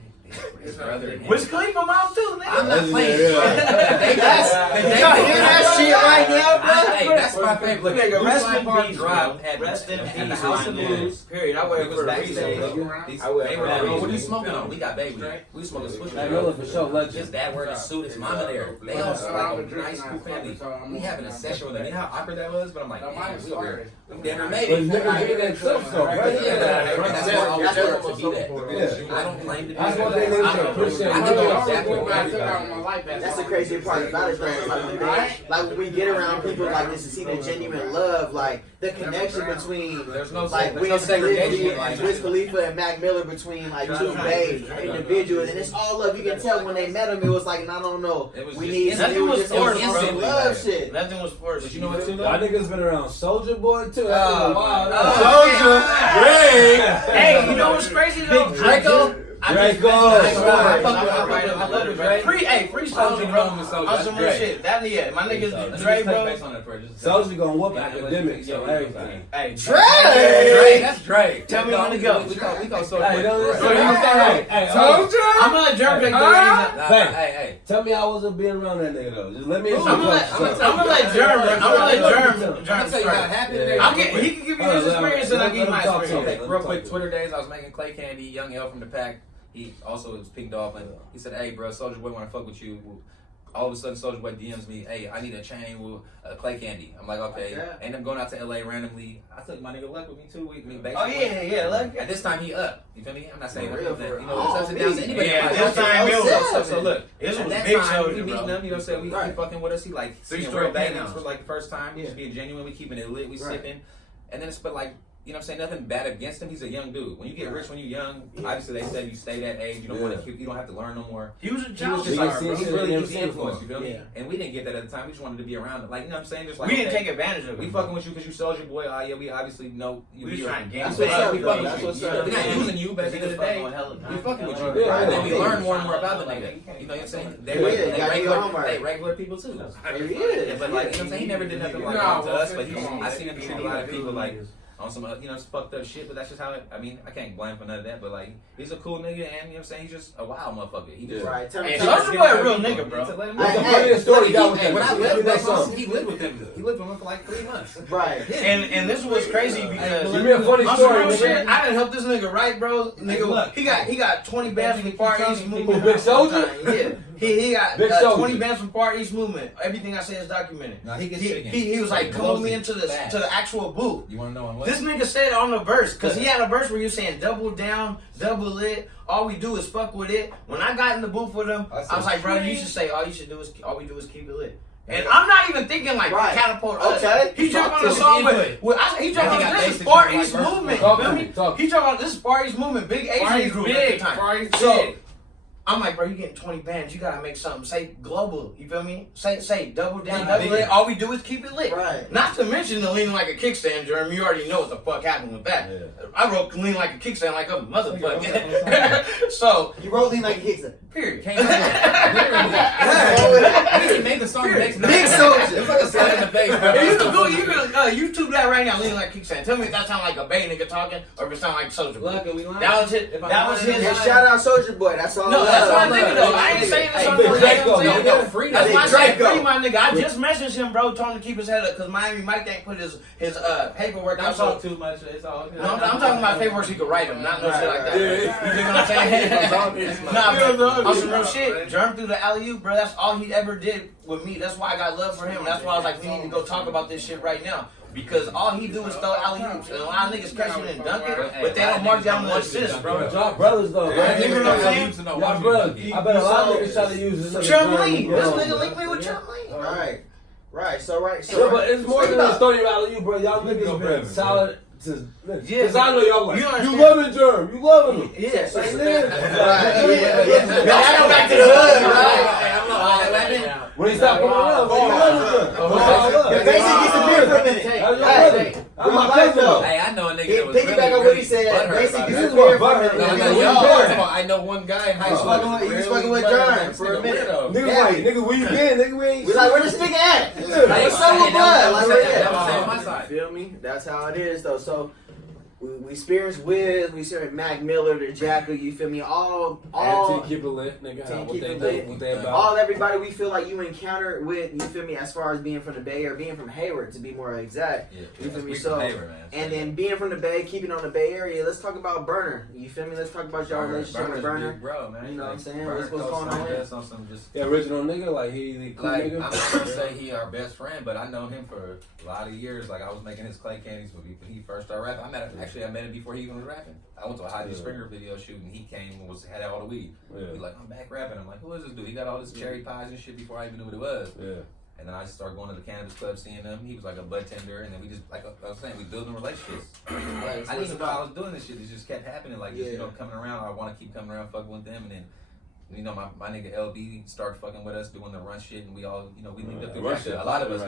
his brother, and him. Wiz Khalifa mom too, nigga. I'm not playing. Yeah. You y'all hear that shit right now, bro? Hey, that's my favorite. Look, Nigga, Blue rest Slide in Park peace, Drive bro. had Rest in at peace, the House of man. Blues. Period. I wear We it was for a backstage. reason. I wear it They for were a like, reason. what are you smoking on? We got baby. We was smoking switch. Mac Miller for sure, legend. His dad wearing a suit, his mama there. They all like a nice cool family. We having a session with them. You know how awkward that was? But I'm like, man, we over here. We never made But it. niggas get that stuff, so, right? That's why I always That's work to be that. Yeah. I don't claim to be That's that. one thing they I should know. appreciate. I know exactly what I That's the crazy part about it, though. Like when we get around people like this to see the genuine love, like the connection between There's no like there's no Wiz segregation. Khalifa, Like, Wiz Khalifa and Mac Miller between like two bays, individuals, and it's all love. You can tell when they met him, it was like, I don't know, It was we just need instant. it was just Nothing was some forced, love bro. shit. Nothing was forced. But you know what too Y'all though? niggas been around Soldier Boy too. Oh, Wow. oh, Soldier, Hey, you know what's crazy though? Big Draco? Draco. I love it, bro. Free Soldier, bro. On On some real shit. That, yeah, my niggas, Dre, bro. Soldier gonna whoop academics on everything. Hey, Dre, that's Dre. Tell me when to go. We call Soldier. Hey, don't Dre. listen. Hey, Soldier? I'm gonna let Jerm take Hey, tell me how was it being around that nigga though? Just let me. I'm gonna let Jerm. I'm gonna tell you how it start. happened. He can give you his experience and I'll give you my Let him talk to experience. him. Okay, real quick, Twitter days, I was making Clay Candy, Young L from the Pack. He also was Pink Dolphin. He said, hey, bro, Soulja Boy want to fuck with you. All of a sudden, Soulja Boy DMs me, hey, I need a chain with Clay Candy. I'm like, okay. End up going out to LA randomly. I took my nigga Luck with me too. We basically. Oh, yeah, look. At this time, he up. You feel me? I'm not saying For that. real. You know, it's ups and downs. Anybody. Yeah, like, this time it was. So look, This at was that big time, Soulja, we meeting bro. him, you know what I'm saying? He fucking with us. He like, Three seeing story real bangers bangers. for like the first time. Just being genuine. We keeping it lit. We sipping. And then it's but like you know what I'm saying, nothing bad against him. He's a young dude. When you get rich when you're young, obviously they said you stay that age. You don't want to. You don't have to learn no more. He was a He was child just star, like bro. he's the influence. You feel me? Yeah. And we didn't get that at the time. We just wanted to be around it. Like you know what I'm saying? Just like We didn't take advantage of it. we fucking with you because you Soulja Boy. Oh yeah, we obviously know you. We was trying to game. That's what's up, We bro. fucking That's with what's you. up. We're not using you, but at the end of the day, we fucking with you. Yeah, And then we yeah. learn more and more about the nigga. You know what I'm saying? They regular people too. Yeah. But like, you know what I'm saying? He never did nothing like that to us, but I seen him treat a lot of people like on some, you know, fucked up shit, but that's just how it, I mean, I can't blame for none of that, but like, he's a cool nigga, and you know what I'm saying? He's just a wild motherfucker. He just, Right. Hey, Soulja Boy a real nigga, bro. What's the funniest story you got with him? When I Give me lived that with song. him, he lived with him. He lived with him for like 3 months. Right. And this was crazy because Give me a funny on story, some real nigga. shit, I didn't help this nigga write, bro. Nigga, he got 20 bands from Far East Movement. Big Soulja? Yeah. He got Big 20 Soulja. bands from Far East Movement. Everything I say is documented. Nah, he gets shit again. He was like, come with me into the Fast. to the actual booth. You wanna know on what? This nigga said on the verse, cause he had a verse where he was saying double down, double lit. All we do is fuck with it. When I got in the booth with him, I was like, bro, you should say all we do is keep it lit. And I'm not even thinking like catapult us. Okay. He jumped on the song he jumped on this is Far East Movement. You feel me? He jumped on this is Far East Movement, big Asian group at the time. So I'm like, bro, you getting 20 bands, you gotta make something. Say global, you feel me? Say double down, double lit. All we do is keep it lit. Right. Not to mention the lean like a kickstand, Jerm. You already know what the fuck happened with that. Yeah. I wrote lean like a kickstand like a motherfucker. So, You wrote Lean like a kickstand. period. He made the song next night. Big Soulja. It was like a slap in the face, bro. If you can go, you can YouTube that right now, lean like a kickstand. Tell me if that sound like a Bay nigga talking or if it sound like Soulja Boy. That was it. That was his. Yeah, shout out Soulja Boy. That's all. No, that's my nigga though. I ain't saying this on Big the Draco, radio. yo, free That's my Big shit. Draco. Free my nigga. I just messaged him, bro, told him to keep his head up because Miami Mike ain't put his paperwork Don't out. talk So too much. It's all good. no, I'm talking about paperwork so you can write them, not no shit like that. Yeah. You dig what I'm saying? Nah, but on some real shit, Jerm threw the alley-oop, bro. That's all he ever did with me. That's why I got love for him. That's why I was like, we need to go talk about this shit right now. Because all he do is throw alley-oops. And a lot of niggas catch it and dunk it, but they don't mark down the assist, bro. Y'all brothers though, right? You know what I'm saying? Y'all brothers. I bet a lot of niggas try to use this. Chum Lee. This nigga linked me with Chum Lee. Right. Right. So Yeah, but it's more than a story about you, bro. Y'all niggas been solid since. Yeah, Cause I know y'all like, you you understand? loving Jerm, you loving him. Yeah, Say so this. I go back to the hood, right? When he stopped coming around, man, you loving him. What's all up? Yeah, Baysick gets the beer for a minute. That's your brother. That's my cousin though. Hey, I know a nigga that was Piggyback on what he said. Baysick gets the This beer is for a what minute. Butthurt I know one guy in high school. He was fucking with Jerm for a minute. Nigga, wait, nigga, where you been? Nigga, we ain't. We like, where this nigga at? Yeah. What's up with Bud? Like, where That was you on my at? side. Feel me? That's how it is, though. So we experienced Wiz, we experienced Mac Miller, the Jackal. You feel me? All keep it lit, nigga. Team What keep they it do, lit. what they about. all everybody we feel like you encountered with, you feel me, as far as being from the Bay or being from Hayward to be more exact. You feel me? So, and then being from the Bay, keeping on the Bay Area, let's talk about Berner. You feel me? Let's talk about y'all relationship with Berner. Bro, man. You know what I'm saying? What's going on here? The original nigga, like he cool Like, nigga. I'm not gonna say he our best friend, but I know him for a lot of years. Like, I was making his clay candies when he first started rapping. I met him before he even was rapping. I went to a Hottie Springer video shoot and he came and had all the weed. Yeah. He like, I'm back rapping. I'm like, who is this dude? He got all this cherry pies and shit before I even knew what it was. Yeah. And then I just started going to the cannabis club, seeing him. He was like a bud tender, and then we just, like I was saying, we building relationships. I didn't even know I was doing this shit. It just kept happening. Like, just, you know, coming around. I want to keep coming around, fucking with them, and then, you know, my nigga LB started fucking with us, doing the run shit, and we all, you know, we linked up through Jacket. A lot of us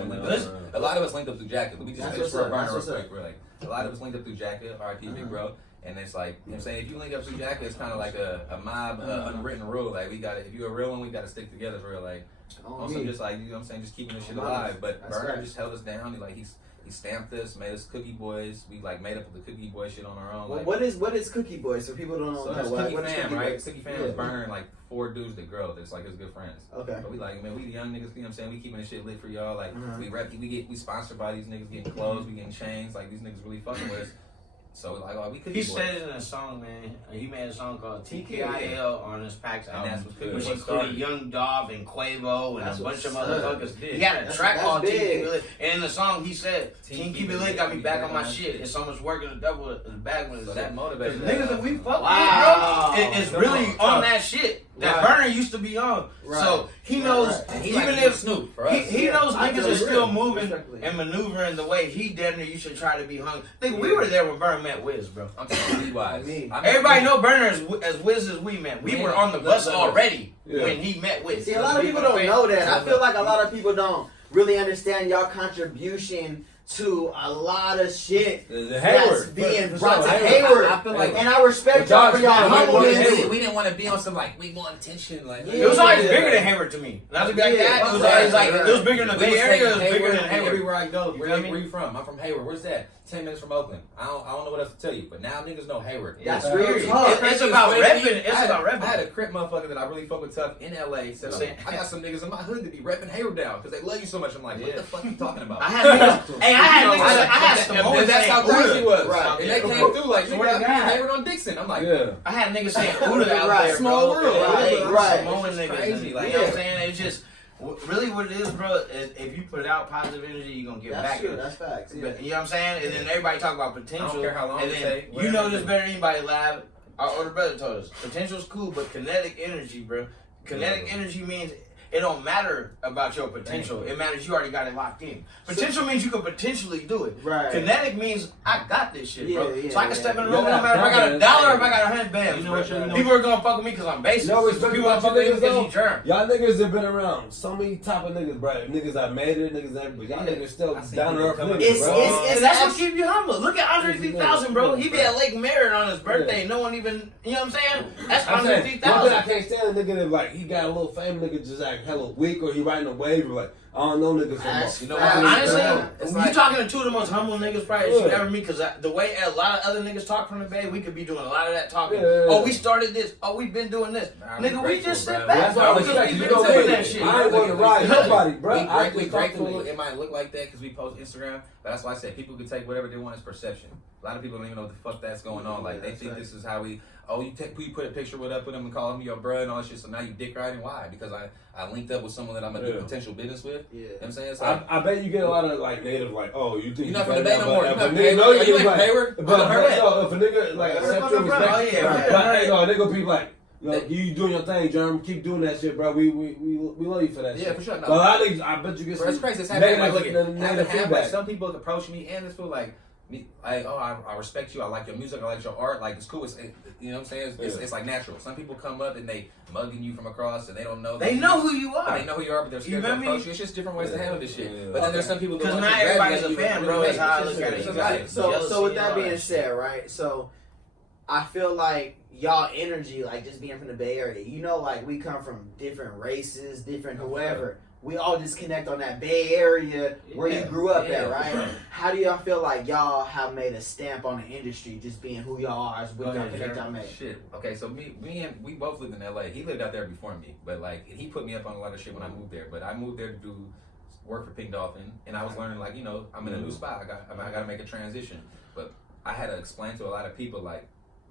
linked up through Jacket. Let me just finish for a burner real quick. We're like, a lot of us linked up through Jacket, RIP Big Bro. And it's like, you know what I'm saying, if you link up through Jacket, it's kind of like a mob unwritten rule. Like, we got to, if you're a real one, we got to stick together for real. Like, also just like, you know what I'm saying, just keeping this shit alive. But Berner just held us down. He stamped us, made us Cookie Boys. We like made up the Cookie Boy shit on our own. Like, what is Cookie Boys? So people don't know. So there's what Cookie is Fam, Cookie right? Boys? Cookie Fam is Berner and like 4 dudes that grow. That's like his good friends. Okay. But we like, man, we the young niggas, you know what I'm saying? We keeping this shit lit for y'all. Like, we sponsored by these niggas, getting clothes, we getting chains. Like, these niggas really fucking with us. So like, oh, we could. He said it in a song, man. He made a song called TKIL on his Packs album, which included Young Dog and Quavo and a bunch of motherfuckers. He had a track called Team Keep It Lit, and in the song he said, "Team Keep It Lit got me back on my shit. It's so much work in the double the back when it's that motivated niggas that we fuck with, bro, it's really on that shit. that Berner used to be on. So he knows, even if Snoop, for us. he knows niggas are still moving and maneuvering the way he damn near you should try to be hung. Think we were there when Berner met Wiz, bro. I'm talking Levi's. Everybody know Berner as Wiz as we met. We were on the bus already when he met Wiz. See, a lot of people don't know that. I feel like a lot of people don't really understand y'all contribution to a lot of shit that's being brought to Hayward. I feel like, and I respect y'all for y'all humbleness. We didn't want to be on some like we want attention. Like it was always bigger than Hayward to me. Not to be like that. It was always like it was bigger than the Bay Area. It was bigger than Hayward. Everywhere I go, where you from? I'm from Hayward. Where's that? 10 minutes from Oakland. I don't know what else to tell you. But now niggas know Hayward. That's real talk. It's about repping. It's about repping. I had a Crip motherfucker that I really fuck with tough in LA. Said, I got some niggas in my hood that be repping Hayward down because they love you so much. I'm like, what the fuck you talking about? I had niggas. Hey, I had some moments. That's how crazy it was. Right. And they came through like, nigga, Hayward on Dixon. I'm like, I had niggas saying Buddha out there, small world. Right. Samoan niggas. Crazy. Like, you know what I'm saying? It's just. Really, what it is, bro, is if you put out positive energy, you're gonna get back. That's facts. You know what I'm saying? And then everybody talk about potential. I don't care how long and it then take, you know this better than anybody, Lab. Our older brother told us potential's cool, but kinetic energy, bro. Kinetic energy means it don't matter about your potential. It matters you already got it locked in. Potential means you can potentially do it. Right. Kinetic means I got this shit, bro. Yeah, So I can step in the yeah. room, no matter if I got $1 or if I got 100 bands. You know what, bro. People are gonna fuck with me because I'm basic. No respect People about fuck with me niggas, because though. he Jerm. Y'all niggas have been around so many type of niggas, bro. Niggas that made it, niggas that, but y'all niggas still down to earth niggas, bro. And that's what keep you humble. Look at Andre 3000, bro. He be at Lake Merritt on his birthday. No one even, you know what I'm saying? That's Andre One thing I 3000. can't stand a nigga that like he got a little fame, nigga just act hella weak or he riding a wave or like I don't know niggas no more. You know Honestly, you talking to two of the most humble niggas probably you ever meet. Because the way a lot of other niggas talk from the Bay, we could be doing a lot of that talking. Oh, we started this. Oh, we've been doing this. Nigga, we just sit back. That's why I Because respect we you. been You know doing me. that shit. I ain't want to ride nobody, bro. We grateful it might look like that because we post Instagram, but that's why I said people can take whatever they want as perception. A lot of people don't even know what the fuck that's going on. Like they think this is how we. Oh, you put a picture with them and call them your bro and all that shit. So now you dick riding. Why? Because I linked up with someone that I'm gonna do potential business with. Yeah. You know what I'm saying? It's like, I bet you get a lot of like native like, oh, you think you're not from the Bay no more. If a Are nigga you know like you like, Hayward? but if a nigga like accept your respect, Oh, yeah. but hey, no, they gonna be like. You doing your thing, Jerm. Keep doing that shit, bro. We love you for that shit. Yeah, for sure. No. But a lot of niggas, I bet you get some It's crazy. It's happening. Like, look negative at feedback. some people approach me and it's feel like me, like, oh, I respect you. I like your music. I like your art. Like, it's cool. You know what I'm saying? It's like natural. Some people come up and they mugging you from across and they don't know. They know who you are. They know who you are, but they're scared to approach you. It's just different ways to handle this shit. Yeah. But then there's some people Because not everybody's a fan, bro. That's how I look at it. So with that being said, right? So I feel like y'all energy, like just being from the Bay Area, you know, like we come from different races, different whoever. We all just connect on that Bay Area where you grew up at, right? How do y'all feel like y'all have made a stamp on the industry, just being who y'all are, as what y'all connect y'all made? Shit. Okay, so me and we both lived in LA. He lived out there before me, but like he put me up on a lot of shit when I moved there. But I moved there to do work for Pink Dolphin, and I was learning like, you know, I'm in a new spot. I got to make a transition. But I had to explain to a lot of people like,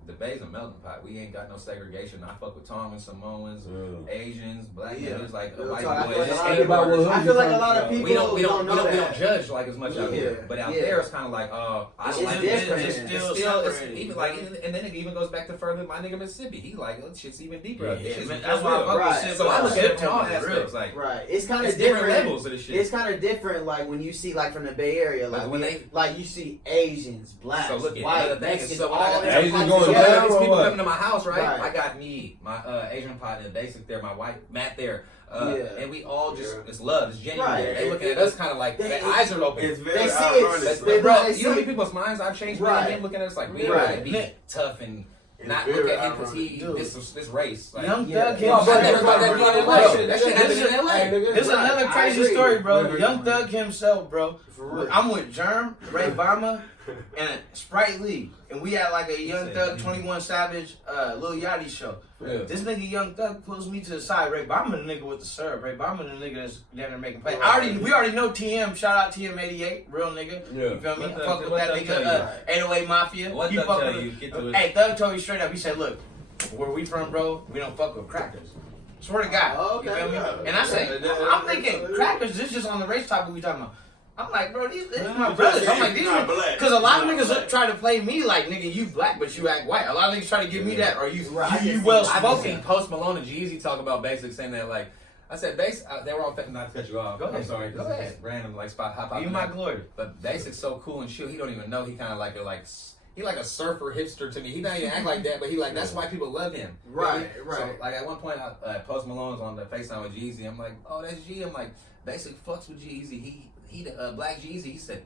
the Bay's a melting pot. We ain't got no segregation. I fuck with Tongans, Samoans, Asians, black niggas, like white boys. I feel like a lot of people we don't know that. We don't judge like as much out here. But out there it's kind of like, I It's like different. It's even like, and then it even goes back to further my nigga Mississippi. He like, shit's even deeper. That's why I fuck with So I look at it from all Sip. aspects. Like, right. It's kind of different different levels of this shit. It's kind of different, like when you see, like from the Bay Area, like when like you see Asians, blacks, So look at white, the thing Mexicans, is, so when all I got different Asians types going of down, together. these or people what? coming to my house, right? Right. I got me, my Asian partner, Baysick there, my white Matt there, and we all just it's love, it's genuine. Right. They looking at us kind of like their eyes are open. It's They very see ironic. it. bro. Bro, They you know how see many people's minds I've changed? Right. Them looking at us like we Right. gotta be tough and not It's look very at him because he ironic. this race. Like, Young Yeah. Thug No, himself. but I never thought that'd be in LA. That shit happened in LA. This is another I crazy agree. story, bro. Right. Young Thug himself, bro. For real. I'm with Jerm, Ray Bama, and Sprite Lee, and we had like a Young Thug 21 Savage Lil Yachty show. Yeah. This nigga Young Thug pulls me to the side. Ray Bama the nigga with the serve. Ray Bama the nigga that's down there making plays. We already know TM. Shout out TM88, real nigga. Yeah. You feel me? What Fuck with that Thug tell nigga. 808 Mafia. What You Thug fuck tell with you? it. Get to it. Hey, Thug told me straight up. He said, "Look, where we from, bro? We don't fuck with crackers." Swear to God. Oh, okay. You feel me? Yeah. And I say, I'm thinking crackers. This is just on the race topic we talking about. I'm like, bro, these my brothers. I'm like, these because a lot of niggas try to play me like, nigga, you black, but you act white. A lot of niggas try to give me that, or you well I've seen spoken. Post Malone and Jeezy talk about Baysick saying that like. I said, they were all not to cut you off. Go ahead. I'm sorry. Go ahead. Random like spot hop. You my glory. But Baysick's so cool and shit. He don't even know. He kind of like he like a surfer hipster to me. He don't even act like that, but he like that's why people love him. Right. So like at one point, Post Malone was on the FaceTime with Jeezy. I'm like, oh, that's G. I'm like, Baysick fucks with Jeezy. He the black Jeezy. He said,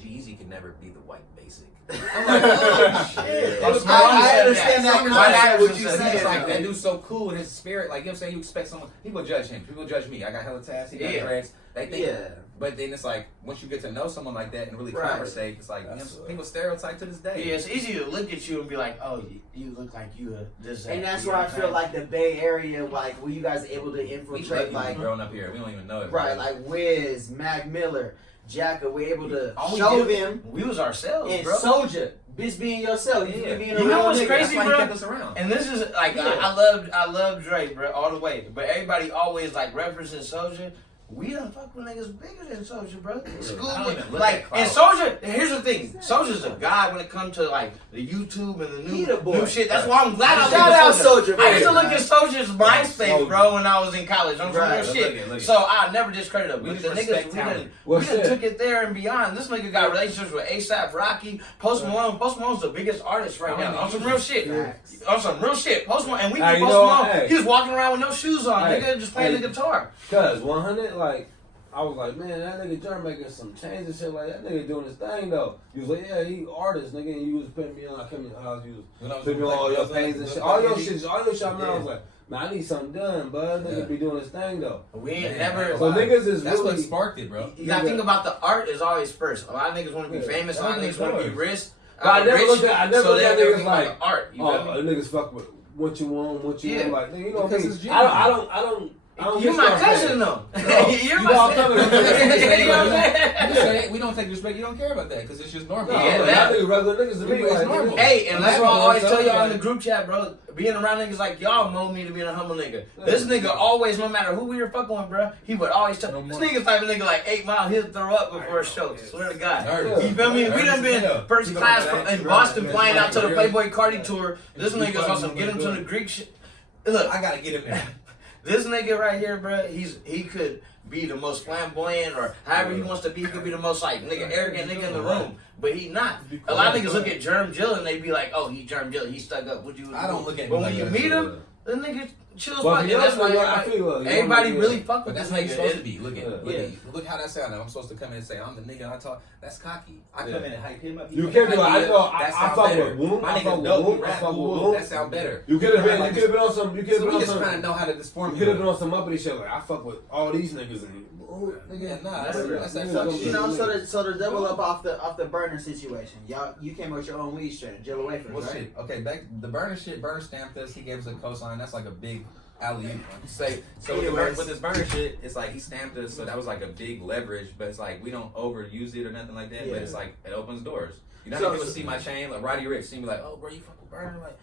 Jeezy could never be the white Baysick. I'm like, oh shit. I understand that. What you saying? Like that dude's so cool with his spirit. Like you know what I'm saying, you expect someone. People judge him. People judge me. I got hella tats. He got dreads. They think. Yeah. But then it's like once you get to know someone like that and really conversate, it's like you know, people stereotype to this day. Yeah, it's easy to look at you and be like, oh, you look like you this. And that's why I feel like the Bay Area, like, were you guys able to infiltrate, like, growing up here, we don't even know it. right, like Wiz, Mac Miller, Jacka, we're able to show them. We was ourselves, And bro. Soldier, bitch being yourself. You know what's crazy, That's why bro? he kept us around. And this is like I love Drake, bro, all the way. But everybody always like referencing Soldier. We don't fuck with niggas bigger than Soldier, bro. School like and Soldier. Here's the thing: Soldier's a guy when it comes to like the YouTube and the new shit. That's why I'm glad I shout out Soldier. I used to look at Soldier's MySpace, bro, when I was in college. I'm Right. some real shit. So I never discredit him. But the niggas, we done took it there and beyond. This nigga got relationships with ASAP Rocky, Post Malone. Post Malone's the biggest artist right now. On some real shit. On some real shit. Post Malone, and we Post Malone. He was walking around with no shoes on, nigga, just playing the guitar. Cause 100, like, I was like, man, that nigga Jerm making some change and shit like that. Nigga doing his thing though. He was like, yeah, he artist, nigga, and you was putting me on. I came in your house, you was putting me on all your pains and shit. All your shit. I was like, man, I need something done, bud. Nigga be doing his thing though. We ain't never. So niggas is that's really what sparked it, bro. You gotta think about the art is always first. A lot of niggas want to be famous. A lot of niggas want to be rich. But I never looked at niggas like art. You feel me? Niggas fuck with what you want, what you want. Like, nigga, you know what I mean? I don't. You're my cousin though. You're my cousin. We don't take respect. You don't care about that because it's just normal. I think regular niggas to me it's normal. Hey, and that's why I always tell y'all in the group chat, bro. Being around niggas like y'all mold me to being a humble nigga. This nigga always, no matter who we were fucking with, bro, he would always tell. This nigga type of nigga like 8 Mile, he'll throw up before a show. Swear to God. You feel me? We done been first class in Boston flying out to the Playboy Cardi tour. This nigga's on some get him to the Greek shit. Look, I gotta get him there. This nigga right here, bro, he could be the most flamboyant or however he wants to be. He could be the most like nigga arrogant nigga in the room, but he not. A lot of niggas look at Jerm Jilla and they be like, oh, he Jerm Jilla, he stuck up. Would you? I don't look at him. But when you meet him, the nigga chills. That's why everybody really fuck with this this nigga. Supposed to nigga. be. Look how that sounded. I'm supposed to come in and say I'm the nigga I talk. That's cocky. I come in and hype him up. You can't do it. I know. I fuck with Woom. My nigga dope. I fuck with Woom. That sound better. You could have been on some. You could have been on some. Trying to know how to disform. You could have been on some uppity shit. Like I fuck with all these niggas and. Nigga, nah, that's that So, fuck you know, shit. so to double up off the Berner situation, you came up with your own weed strain, Jilla Waferz, Well, right? shit. Okay, back the Berner shit. Berner stamped us. He gave us a cosign. That's like a big alley. Say so with this Berner shit, it's like he stamped us. So that was like a big leverage. But it's like we don't overuse it or nothing like that. But it's like it opens doors. You know, people see my chain like Roddy Ricch, see me like, oh, bro, you fuck with Berner, like.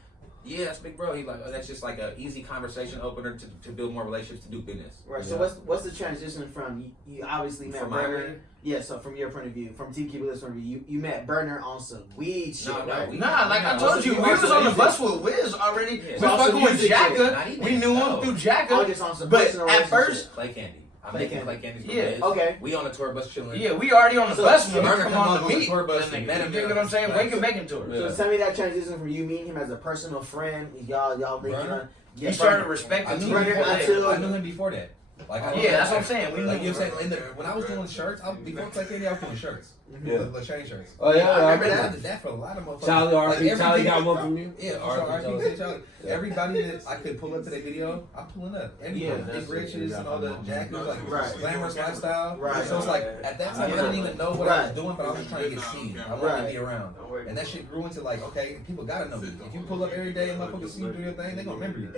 Yeah, that's big bro. He like, oh, that's just like a easy conversation opener to build more relationships, to do business. Right. So what's the transition from you obviously met Berner? Yeah. So from your point of view, from TKIL's point of view, you met Berner on some weed shit, right? Nah, like I told you, we was on the bus with Wiz already. We fucking with Jacka. We knew him through Jacka. But at first, Play Candy. I'm making Play Candy. Yeah. Okay. We on a tour bus chilling. Yeah, we already on the bus when we Berner come on the meet. tour bus. You know what I'm saying? Wake and bacon tour. So tell me that transition from you meeting him as a personal friend, y'all linking on. He started respecting me. I knew him before that. Like, that's what I'm saying. Like you know what I'm saying? When I was doing shirts, before Play Candy, I was doing shirts. The chain shirts. Oh yeah, I remember that. I did that for a lot of motherfuckers. Charlie got one from you. Yeah, Charlie. Everybody that I could pull up to their video, I'm pulling up. Everybody, Big Riches and all the jackets, like glamorous lifestyle. Right. So it's like at that time I didn't even know what I was doing, but I was just trying to get seen. I wanted to be around, and that shit grew into like, okay, people gotta know me. If you pull up every day and motherfuckers see you do your thing, they gonna remember you.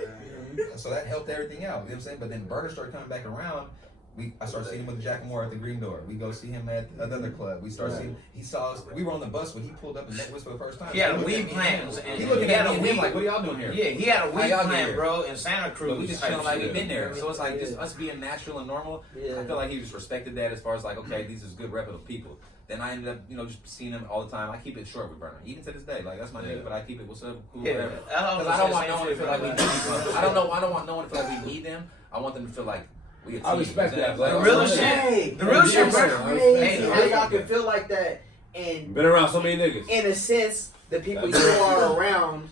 So that helped everything out. You know what I'm saying? But then Berner started coming back around. I started seeing him with Jack Moore at the Green Door. We go see him at another club. We start seeing. He saw us. We were on the bus when he pulled up and met us for the first time. He had a weed plant. He looking at me like, "What are y'all doing here?" Yeah, he had a weed plant, bro, in Santa Cruz. But we just feeling like we've been there. So it's like just us being natural and normal. I feel like he just respected that as far as like, okay, these is good reputable people. Then I ended up, just seeing him all the time. I keep it short with Berner, even to this day. Like that's my nigga, but I keep it what's up, cool, whatever. Because I don't want no one to feel like we need them. I don't want no one to feel like we need them. I want them to feel like we. I respect that. The real shit. The real shit, bro. Hey, how y'all can feel like that and been around so many niggas. In a sense, the people you are around.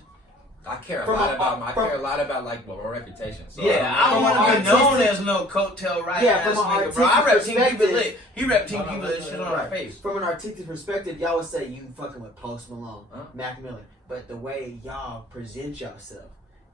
I care a lot about like my reputation. So I don't want to be known as no coattail right ass nigga, bro. I rep Team Keep It Lit. He rep Team Keep It Lit shit on our face. From an artistic perspective, y'all would say you fucking with Post Malone, Mac Miller, but the way y'all present yourself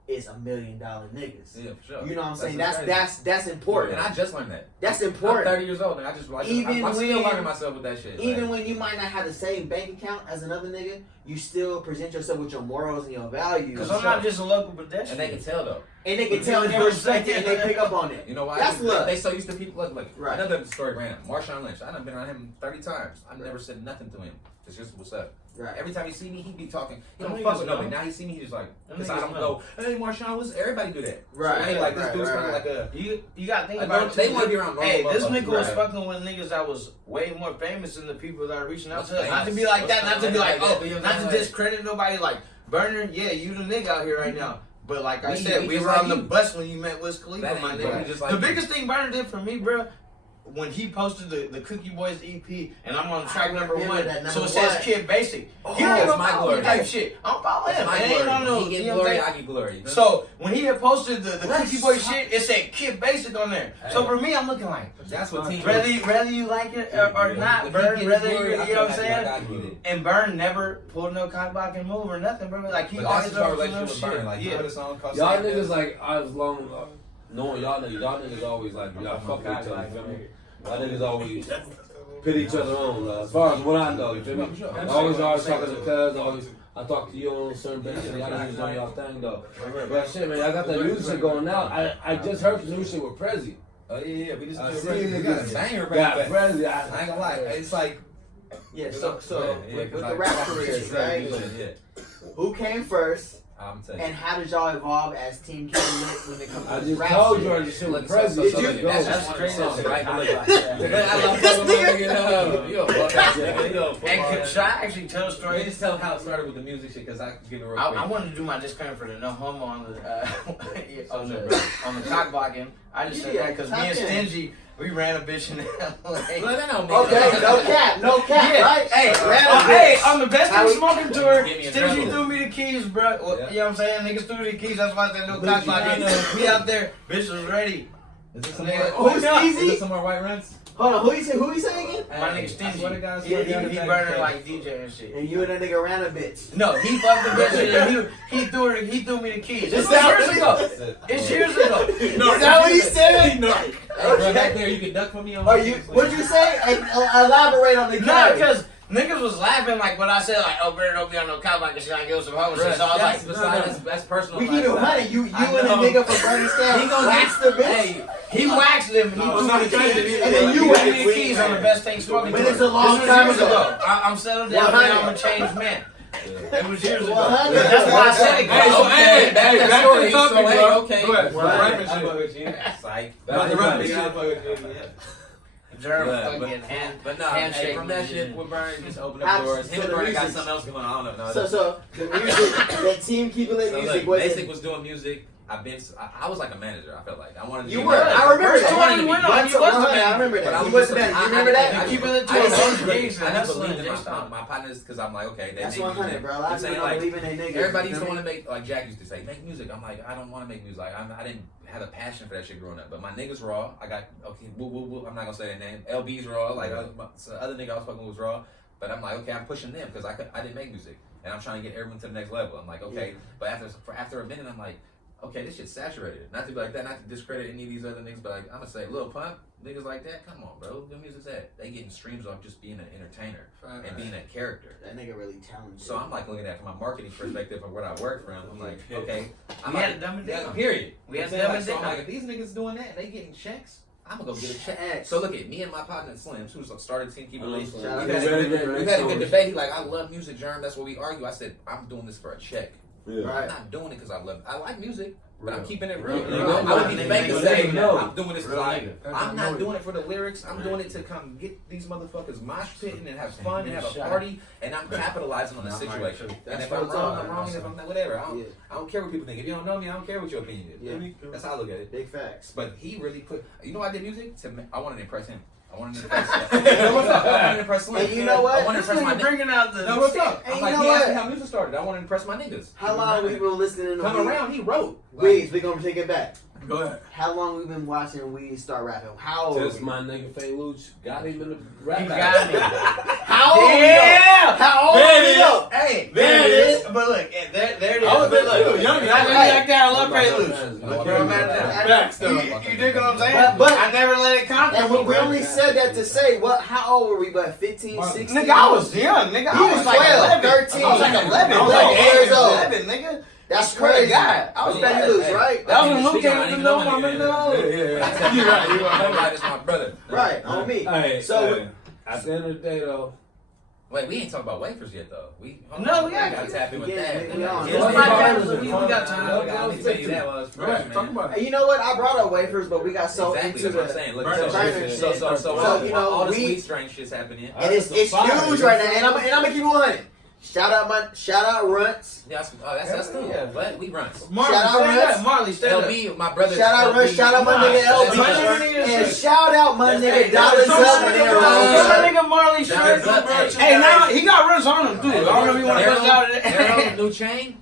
is $1 million niggas. Yeah, for sure. You know what I'm saying? That's important. And I just learned that. That's important. I'm 30 years old and I just like I'm still learning myself with that shit. Even when you might not have the same bank account as another nigga, you still present yourself with your morals and your values. Because I'm not just a local pedestrian. And they can tell though. And they can tell and they respect it and they pick up on it. You know why? That's love. They so used to people like right. Another story random. Marshawn Lynch. I've been on him 30 times. I've never said nothing to him. It's just what's up. Right. Every time he see me, he be talking. He don't fuck with nobody. Now he see me, he just like, because I don't go, hey Marshawn, what's everybody do that? Right. So, hey, like this dude's kind of like a. You got to think about it. They want to be around normal. Hey, this nigga was fucking with niggas that was way more famous than the people that are reaching out to us. Not to be like that, not to be like, not to discredit nobody. Like Berner, yeah, you the nigga out here right now. But like I said, we were on the bus when you met Wiz Khalifa, my nigga. The biggest thing Berner did for me, bro, when he posted the Cookie Boys EP, and I'm on track number 1, so it says Kid Baysick. He don't give my glory type shit. I don't follow him. It ain't on no. He get glory, I get glory. So when he had posted the Cookie Boy shit, it said Kid Baysick on there. So for me, I'm looking like that's what team. Whether you like it or not, Burn. Whether you know what I'm saying. And Burn never pulled no cockblocking move or nothing, bro. Like he always our relationship with Burn. Like yeah. Y'all niggas like I was long knowing y'all niggas always like y'all fuck with each other. You feel me? Y'all niggas always pit each other on. As far as what I know, you feel me? Always talking to cuz. Always I talk to you on certain basis. Y'all niggas on y'all thing though. But shit, man, I got that new shit going out. I just heard the new shit with Prezi. Oh yeah, we just got Prezi. I ain't gonna lie, it's like so with the rap careers, right? Who came first? And how did y'all evolve as Team Keep It Lit when it comes to I just rap? told you I just shit with Prezi. That's crazy, right? And should I actually tell a story? Just tell how it started with the music shit, because I can give it real quick. I wanted to do my disclaimer for the no homo on the cock blocking. I just said that because me and Stingy, we ran a bitch in LA. Okay, no cap, right? Hey, on the Best in Smoking tour, Stingy threw me the keys, bro. You know what I'm saying? Niggas threw me the keys. That's why I said no cock blocking. We out there, bitch was ready. Is this some more white runs? Hold on, who you say again? My nigga Stingy. He Berner like DJ and shit. And you and that nigga ran a bitch. No, he fucked the bitch and he threw me the keys. It's years ago. It's years ago. No, is that what he said? No. Hey, bro, back there, you can duck for me on what'd you say? Elaborate on the No, because niggas was laughing like when I said like, oh, Berner don't be on no cowboy because she gonna give us some homo shit. So I was like, that's personal. We keep it honey. You and a nigga from Bernie Stand. He gonna wax the bitch. He waxed them. He threw me the keys. And then you waxed me the keys on the Best Thing Smoking tour. But it's a long time ago. I'm settled down now. I'm a changed man. It was years ago. 100. That's why I said it. Hey, back to the topic, bro. Okay. Go ahead. Rapping shit. Psych. About the rapping shit. Jerm fucking but no, hey, from that shit with Berner, just open up doors. Him and Berner got something else going on. I don't know. So the music, the Team Keep It Lit music was. Baysick was doing music. I was like a manager. I felt like I wanted to. You were. I remember that. I remember that. You was a manager. You remember that? You keep it to I just believed in my partners because I'm like, okay, that's 100, bro. I'm saying like everybody used to want to make, like Jack used to say, make music. I'm like, I don't want to make music. Like I didn't have a passion for that shit growing up. But my niggas raw. I got woo. I'm not gonna say their name. LB's raw. Like the other nigga I was fucking with was raw. But I'm like, okay, I'm pushing them because I didn't make music, and I'm trying to get everyone to the next level. I'm like, okay, but after a minute, I'm like, okay, this shit's saturated. Not to be like that, not to discredit any of these other niggas, but like, I'm gonna say, Lil Pump, niggas like that, come on, bro. The music's that. They getting streams off just being an entertainer and being a character. That nigga really talented. So I'm like looking at it from my marketing perspective of what I work from. I'm like, okay, we had to dumb it down. Period. We had to dumb it down. So I'm down. like, if these niggas doing that, they getting checks. I'm gonna go get a check. So look at me and my partner Slim, who started Team Keep It Lit. We've Shout out had to a good debate. He like, I love music, Jerm. That's what we argue. I said, I'm doing this for a check. Yeah. I'm not doing it because I love it. I like music, but I'm keeping it real. Real. I would be fake to say, No. I'm doing this because I'm not doing it for the lyrics. I'm doing it to come get these motherfuckers mosh pitting and have fun and have a party, and I'm capitalizing on the situation. And if I'm wrong, I'm wrong. And if I'm not, whatever. I don't care what people think. If you don't know me, I don't care what your opinion is. Yeah. That's how I look at it. Big facts. But he really put. You know, I did music. I wanted to impress him. I wanted to impress. I wanted to impress Slim. And you know what? I wanted to impress my niggas. bringing out the. No, what's up? And I'm you like, know he asked what? me how music started. I wanted to impress my niggas. How long we been listening to Come Weed? around, he wrote. Weeds, we gonna take it back. Go ahead. How long we been watching Weeds start rapping? How old? Since my nigga Fay Luch got him in the rap He battle. got me. How old? Yeah. How old? There we it go? is. Hey, There there it it is. is. But look, there it is. I was But there too, look, young. I love Right. Prelude. Right. You're mad at that. Facts, though. You dig what I'm saying? But- I never let it conquer And me, we bro. only said that to say what? How old were we? But 15, 16. Nigga, I was young, nigga. He I was was like 12, 11. 13. I was like 11. I was 11 like years 8 old. old. 11, nigga. That's Swear to crazy. God. I was Fay like, Luch, hey. right? That was when Luke Speaking came on, to you know know my my nigga. Yeah. You're right. That's my brother. Right, on me. Hey, So- hey, at the end of the day, though, Wait, we ain't talking about Waferz yet, though. No, we gotta got tap in with we that. on. Yeah, It's it's like my that. bad, we got time. Let me tell you that was fresh, Right, man. talk about it. Hey, you know what? I brought up Waferz, but we got so Exactly, into that's what I'm the. saying. Look, Burner shit. so you know, all the we- sweet strain shit's happening. And it's Fire. huge right now. And I'm gonna keep it 100. Shout out Runts. Yeah, that's cool. Yeah. But we run. Marley, Shout out stand Reds. up. Marley, stand up. LB, my brother. Shout out Runts. Shout out my nigga My LB. nigga And is- shout out my nigga Hey, Dollars that's Up my and nigga, everyone. my nigga Marley shirt. Hey, Hey, now he got runs on him too. I don't know if you want to push out of Narrow, it. new chain.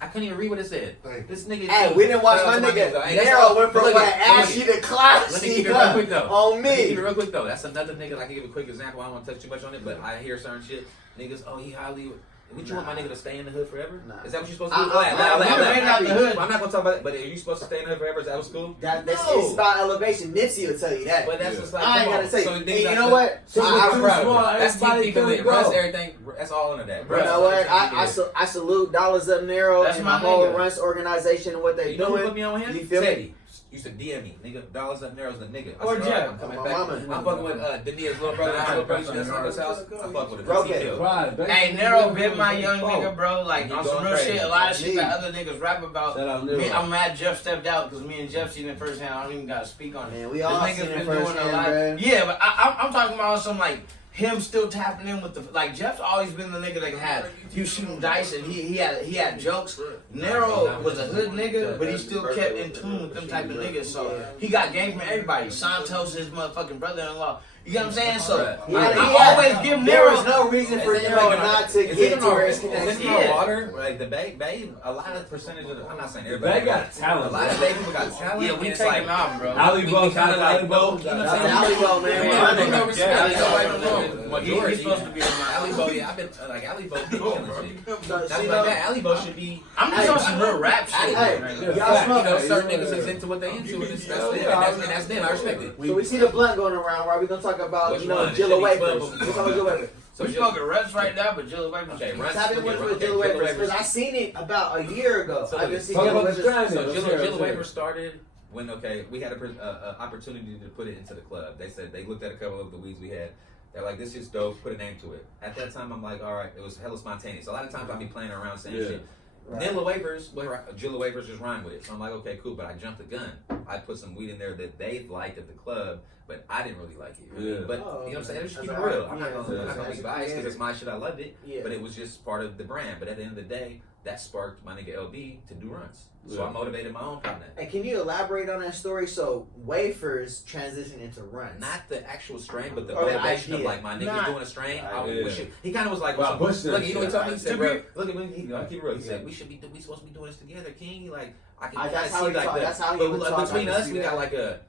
I couldn't even read what it said. This nigga. Hey, we didn't watch Shout out my to nigga though. Hey, that's Narrow all- went from look what at- ashy to Let me classy keep it real quick though. on Let me keep me. it real quick though. That's another nigga. I can give a quick example. I don't want to touch too much on it, but I hear certain shit. Niggas, oh, he highly. Would you want my nigga to stay in the hood forever? Nah. Is that what you're supposed to do? I'm out the hood. I'm not gonna talk about it, but are you supposed to stay in the hood forever? Is that what's cool? That's No. it's about elevation. Nipsey will tell you that. But that's just like, I ain't come gotta on. say. So And niggas you got know to- what? So I'm too proud of small. it. That's Team Everybody Keep It Lit. can go. Russ, everything. That's all under that. You know what? I salute Dollars Up Narrow That's and my my whole nigga. Runs organization and what they You know who put doing. me on him? You feel me? Teddy. Used to DM me, nigga. Dollars Up Narrow's the nigga. I Or said, Jeff. alright, I'm coming My back. mama. I'm fucking with Denia's little brother. His little brother used to dance at his house. I fuck with him. Broke TKIL. it. Right, Hey, Nero been my young nigga, bro. Like He on some going real crazy. shit. A lot of shit Me. that other niggas rap about. Shout out Me, Nero. I'm mad Jeff stepped out because me and Jeff seen it firsthand. I don't even gotta speak on it. Man, we This all nigga's seen it been doing a firsthand, lot. bruh. Yeah, but I'm talking about some like him still tapping in with the like Jeff's always been the nigga that had he was shooting dice and he had jokes. Nero was a hood nigga, but he still kept in tune with them type of niggas. So he got game from everybody. Santos, his motherfucking brother-in-law. You know what I'm saying? So I always give There Nero. was no reason for Nero not to get to where it's Is connected. it in water? Like the Bay, a lot of percentage of I'm not saying everybody. They got talent. A lot of Bay people got talent. Yeah, we and it's take like, him out, bro. Ali we Bo, kind of like know. You know what I'm That's saying? Ali Bo, man. Yeah, My we nigga. know respect. Ali Bo, Nobody know. He's Majority. supposed to be in my Ali Bo, yeah, I've been like Ali Bo been killing shit. That's See, like though, that. Ali Bo should be. I'm just on some real rap shit. Hey, right now. y'all Yeah, smoke. You know, certain niggas is into what they into, and that's them. And that's them. I respect it. So we see the blunt going around, right? We're gonna talk about, Which you know, one? Jilla It should be Waferz. 12. We're talking about Jilla Waferz. So We smoking Ruts right now, but Jilla Waferz. Okay, Ruts. Tap in with Jilla Waferz because I seen it about a year ago. So I just seen talk Jilla about the Waferz. trend. So Let's Jilla hear it, let's hear Waferz it. started when we had a opportunity to put it into the club. They said they looked at a couple of the weeds we had. They're like, this is dope. Put a name to it. At that time, I'm like, all right. It was hella spontaneous. A lot of times I'll be playing around saying shit. Right. Jilla Waferz just rhymed with it. So I'm like, okay, cool. But I jumped the gun. I put some weed in there that they liked at the club, but I didn't really like it. Yeah. But you know what I'm saying? Just keep it real. I'm not gonna be biased because it's my shit. I loved it. Yeah. But it was just part of the brand. But at the end of the day, that sparked my nigga LB to do runs. So I motivated my own partner. And can you elaborate on that story? So Waferz transitioned into Runs. Not the actual strain, but the Or the motivation of idea. like my niggas Nah. doing a strain. Yeah. He kind of was like, Well, well, Bush look, you know what he told me? He said, To bro, be- look at me. Keep it real. He Yeah. said, we supposed to be doing this together, King. He like, I can That's kind of how see he like talk- the, that's how he but would like, talk. between I can us, see we got that. like a,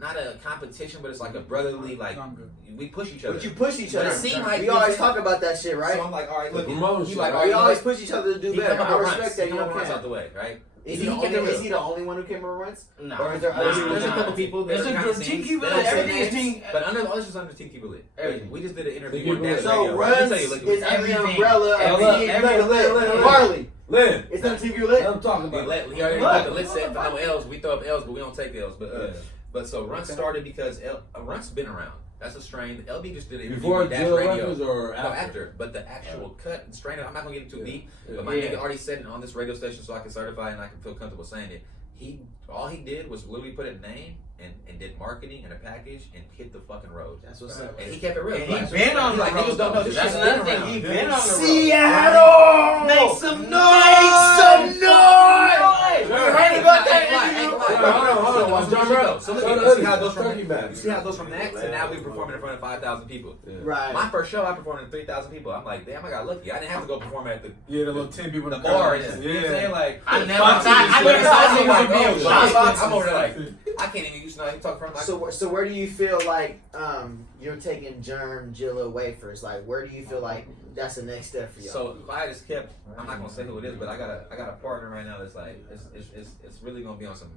not a competition, but it's like a brotherly, like, we push each other. But you push each But other. it seemed like We always talk about that shit, So right? I'm like, all right, look, The promotion. he like, all We right, always push each other to do he better. come I up with respect runs. that. He You come know, up with runs out can. the way, right? Is He he kept it real. the only one who came with Runs? Nah. Or is there Nah. other people? There's a couple people. It's that a are good kinda Team scenes Keep It that Lit. don't say Everything is names, Team. But under all this is under Team Keep It Lit. Everything. We just did an interview Keep with It Dan Lit. So Radio. Let me Runs tell you, look, is under the everything. umbrella of Everything. Team Keep It Lit. Everything. Marley. Lynn, It's under Team Keep It let Lit. him talk We about it. already put the Litset for no L's. We throw up L's, but we don't take L's. But But so Runtz started because Runtz been around. That's a strain. LB just did it before Jilla Records or after? No, after. But the actual cut and strain, I'm not gonna get it too deep. But my nigga already said it on this radio station, so I can certify and I can feel comfortable saying it. All he did was literally put a name and did marketing and a package and hit the fucking road. That's what's up. And he kept it real. And he been on the road. Niggas don't know this That's shit another been thing. around. He been on the road. Seattle! Make some noise! Make some noise! You heard about that? Hold on. So look, you see how it goes from you see how it goes from that to now we performing in front of 5,000 people. Right. My first show, I performed in 3,000 people. I'm like, damn, I got lucky. I didn't have to go perform at the the little 10 people the bar. You know what I'm saying? Like, I never I'm over there like, I can't even use nothing. Talk from like. So where do you feel like you're taking Jerm Jilla Waferz? Like, where do you feel like that's the next step for y'all? So if I just kept, I'm not gonna say who it is, but I got a partner right now that's like, it's really gonna be on some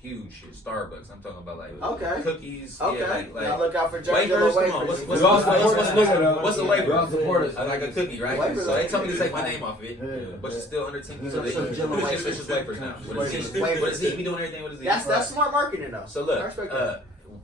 huge shit. Starbucks. I'm talking about like cookies. Okay. Yeah, like now look out for Jerm Waferz. Jilla Come on. Waferz. What's the wafer? We all support us. Like a cookie, right? Waferz. So they told me to take my name off of it, but it's still under 10. So it's just Waferz now. What does he be doing everything? What does he? That's smart marketing though. So look,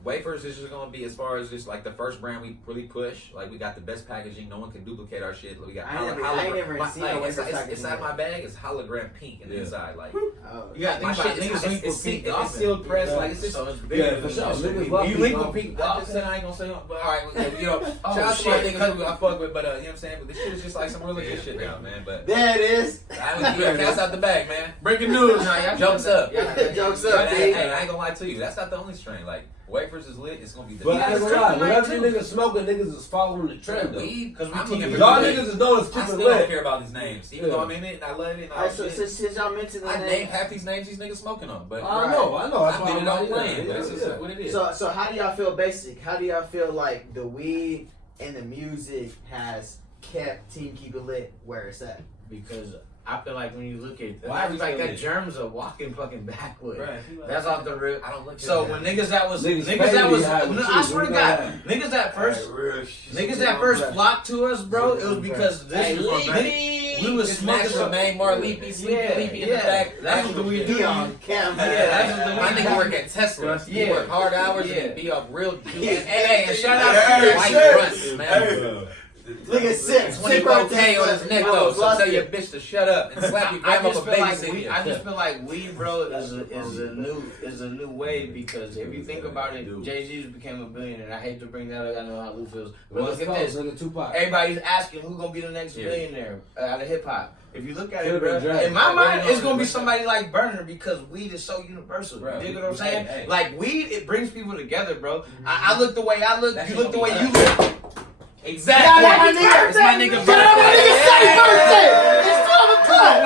Waferz is just gonna be as far as just like the first brand we really push. Like we got the best packaging. No one can duplicate our shit. We got I ain't never seen a Waferz packaging. inside my bag is hologram pink and the inside like. You got My shit it's sealed press. Like it's just so it's bigger. for sure. You link with people. I just said I ain't gonna say, but all right, you know, shout out to my niggas who I fuck with, but you know what I'm saying. But this shit is just like some really good shit now, man. But There it is. cast out the bag, man. Breaking news. Jokes up. Jokes Hey, up, I dude. ain't gonna lie to you. That's not the only strain. Like Waferz is lit. It's gonna be the. But I ain't gonna lie, whenever you niggas smoking, niggas is following the trend though. Because I'm we looking for Y'all the niggas is known as I keeping still don't lit. care about these names, even though I'm in it and I love it and all Alright, so shit. since y'all mentioned the I name, named half these names these niggas smoking on, but I know. That's I why mean, it I'm don't like, play. That's just what it is. so how do y'all feel Baysick? How do y'all feel like the weed and the music has kept Team Keep It Lit where it's at? Because I feel like when you look at Why it's like we that germs are walking fucking backwards. Right. That's off the rip. I don't look. So when niggas that was Niggas niggas that was baby no, had I you, swear to we God, know niggas that first flocked to us, bro, it was because this we was smoking some Main more leafy, sleepy in the back. That's what we do. He on camera. Yeah, that's what My we nigga do. work at Tesla. He Yeah. work hard hours Yeah. and be up real juice. Hey, and shout out Hey, to White shit. Runtz, man. Look at Sip. 24K on his neck though, so tell your bitch to shut up and slap your I grandma just for feel like babysitting. I just feel like weed, bro, is a new wave because if you think about it, Jay-Z became a billionaire. I hate to bring that up. I know how Lou feels, but look at this. Nigga Tupac. Everybody's asking who's gonna be the next billionaire out of hip hop. If you look at it, Could've bro, been Drake. in my mind, it's gonna be somebody like Berner because weed is so universal. Bro, You dig what I'm saying? hey. Like weed, it brings people together, bro. I look the way I look. That You shit look the gonna way be you fire. look. Exactly. Shout out my nigga. It's my nigga Shout out my nigga Say birthday. It's 12 o'clock.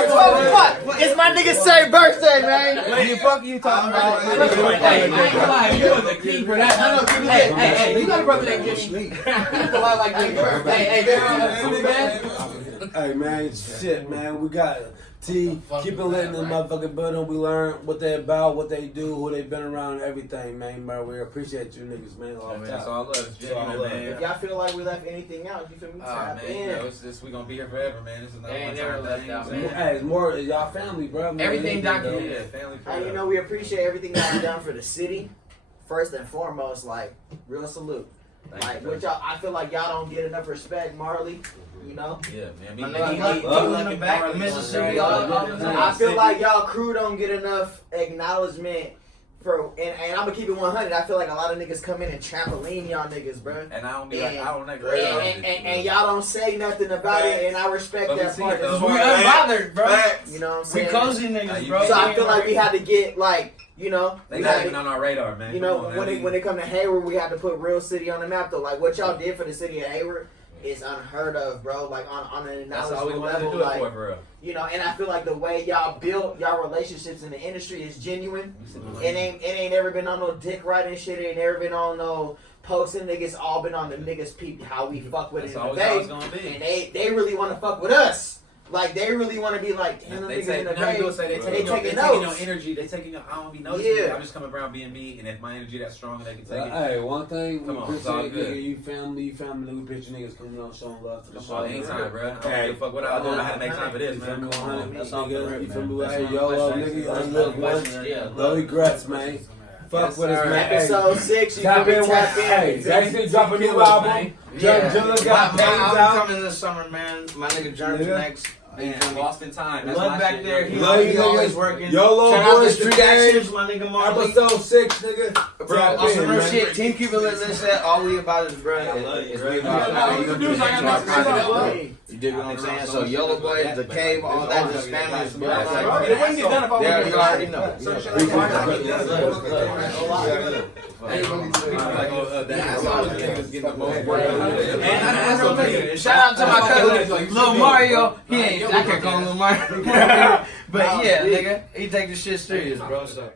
It's 12 o'clock. It's my nigga Say birthday, man. What the fuck are you talking about? Hey, I ain't gonna lie, you was the key for that. Hey, you got a brother named Jimmy. People like Jimmy. Hey, man. Hey man, shit man, we got T, keep it lit in the motherfucking building. We learn what they about, what they do, who they been around, and everything, man. We appreciate you niggas, man. Off Man, top. it's all love. It's genuine, all love. man. If y'all feel like we left anything out, you feel me? Oh Tap man, in. you know, it's just we gonna be here forever, man. This is not They ain't one never time left thing, out, you know what I'm Hey, it's more y'all family, bro. More Everything than anything, documented. saying? Yeah, family Hey, forever. you know, we appreciate everything that you've done for the city. First and foremost, like, real salute. Thank Like, you, what bro. y'all, I feel like y'all don't get enough respect, Marley. You know? Yeah, man. My Me- nigga, me- like, me- people me- in the me- back, Marley, Mississippi, man. all the time. I feel like y'all crew don't get enough acknowledgement for, and I'm gonna keep it 100. I feel like a lot of niggas come in and trampoline y'all niggas, bro. And I don't be And- like, I don't like And y'all don't say nothing about it, and I respect But we that see part. it, though. That's We why- unbothered, bro. You know what I'm We saying? cozy niggas, bro. So I feel like we had to get, like, you know, They we not had even to, on our radar, man. you know, Come on, when man. it come to Hayward, we had to put real city on the map, though. Like, what y'all did for the city of Hayward is unheard of, bro. Like, on an That's all we acknowledgement wanted to level, do it like, for real. you know, and I feel like the way y'all built y'all relationships in the industry is genuine. It ain't never been on no dick riding shit. It ain't never been on no posting. Niggas all been on the niggas peep how we fuck with That's it in always the how Bay. it's gonna be. And they really want to fuck with us. Like, they really want to be like, damn, them They niggas take, in the you know how you do Bay. it, say they taking taking notes. your energy. They taking your. I don't be noticing. Yeah. I'm just coming around being me, and if my energy that strong, they can take it. Hey, one thing we Come on, it's all appreciate good. you family, we appreciate niggas coming on showing love to the Come show. on, anytime, bro. I don't Hey. give a fuck what I do. I had to make time for this, You feel me? man. Come on. That's all good, good. You man. feel me? That's Hey, all yo, good. nigga, That's look, all one. good. Yeah. No regrets, man. Fuck with us, man. Episode 6, you Tap can in, tap in. Baysick drop a new album. Jerm Jilla got my things album out. coming this summer, man. My nigga Jerm Nigga. next. Man, lost in time. That's Love my back shit, there. yo. He, Love he you, always nigga. working. YoloBoys Shout out to Street Tap. Actions, my nigga Marley. Episode 6, nigga. Bro, Tap on some in, real man. shit. Team keep it lit. Litset. All we about is bro. Is we about. You dig what I'm saying? So YoloBoys, the cave, all that, just families, bro. It wouldn't get done if I was Yeah, you already know. And shout out to my cousin, Lil Mario. He ain't. I can't call him Lil Mario. But yeah, nigga, he take this shit serious, bro. So.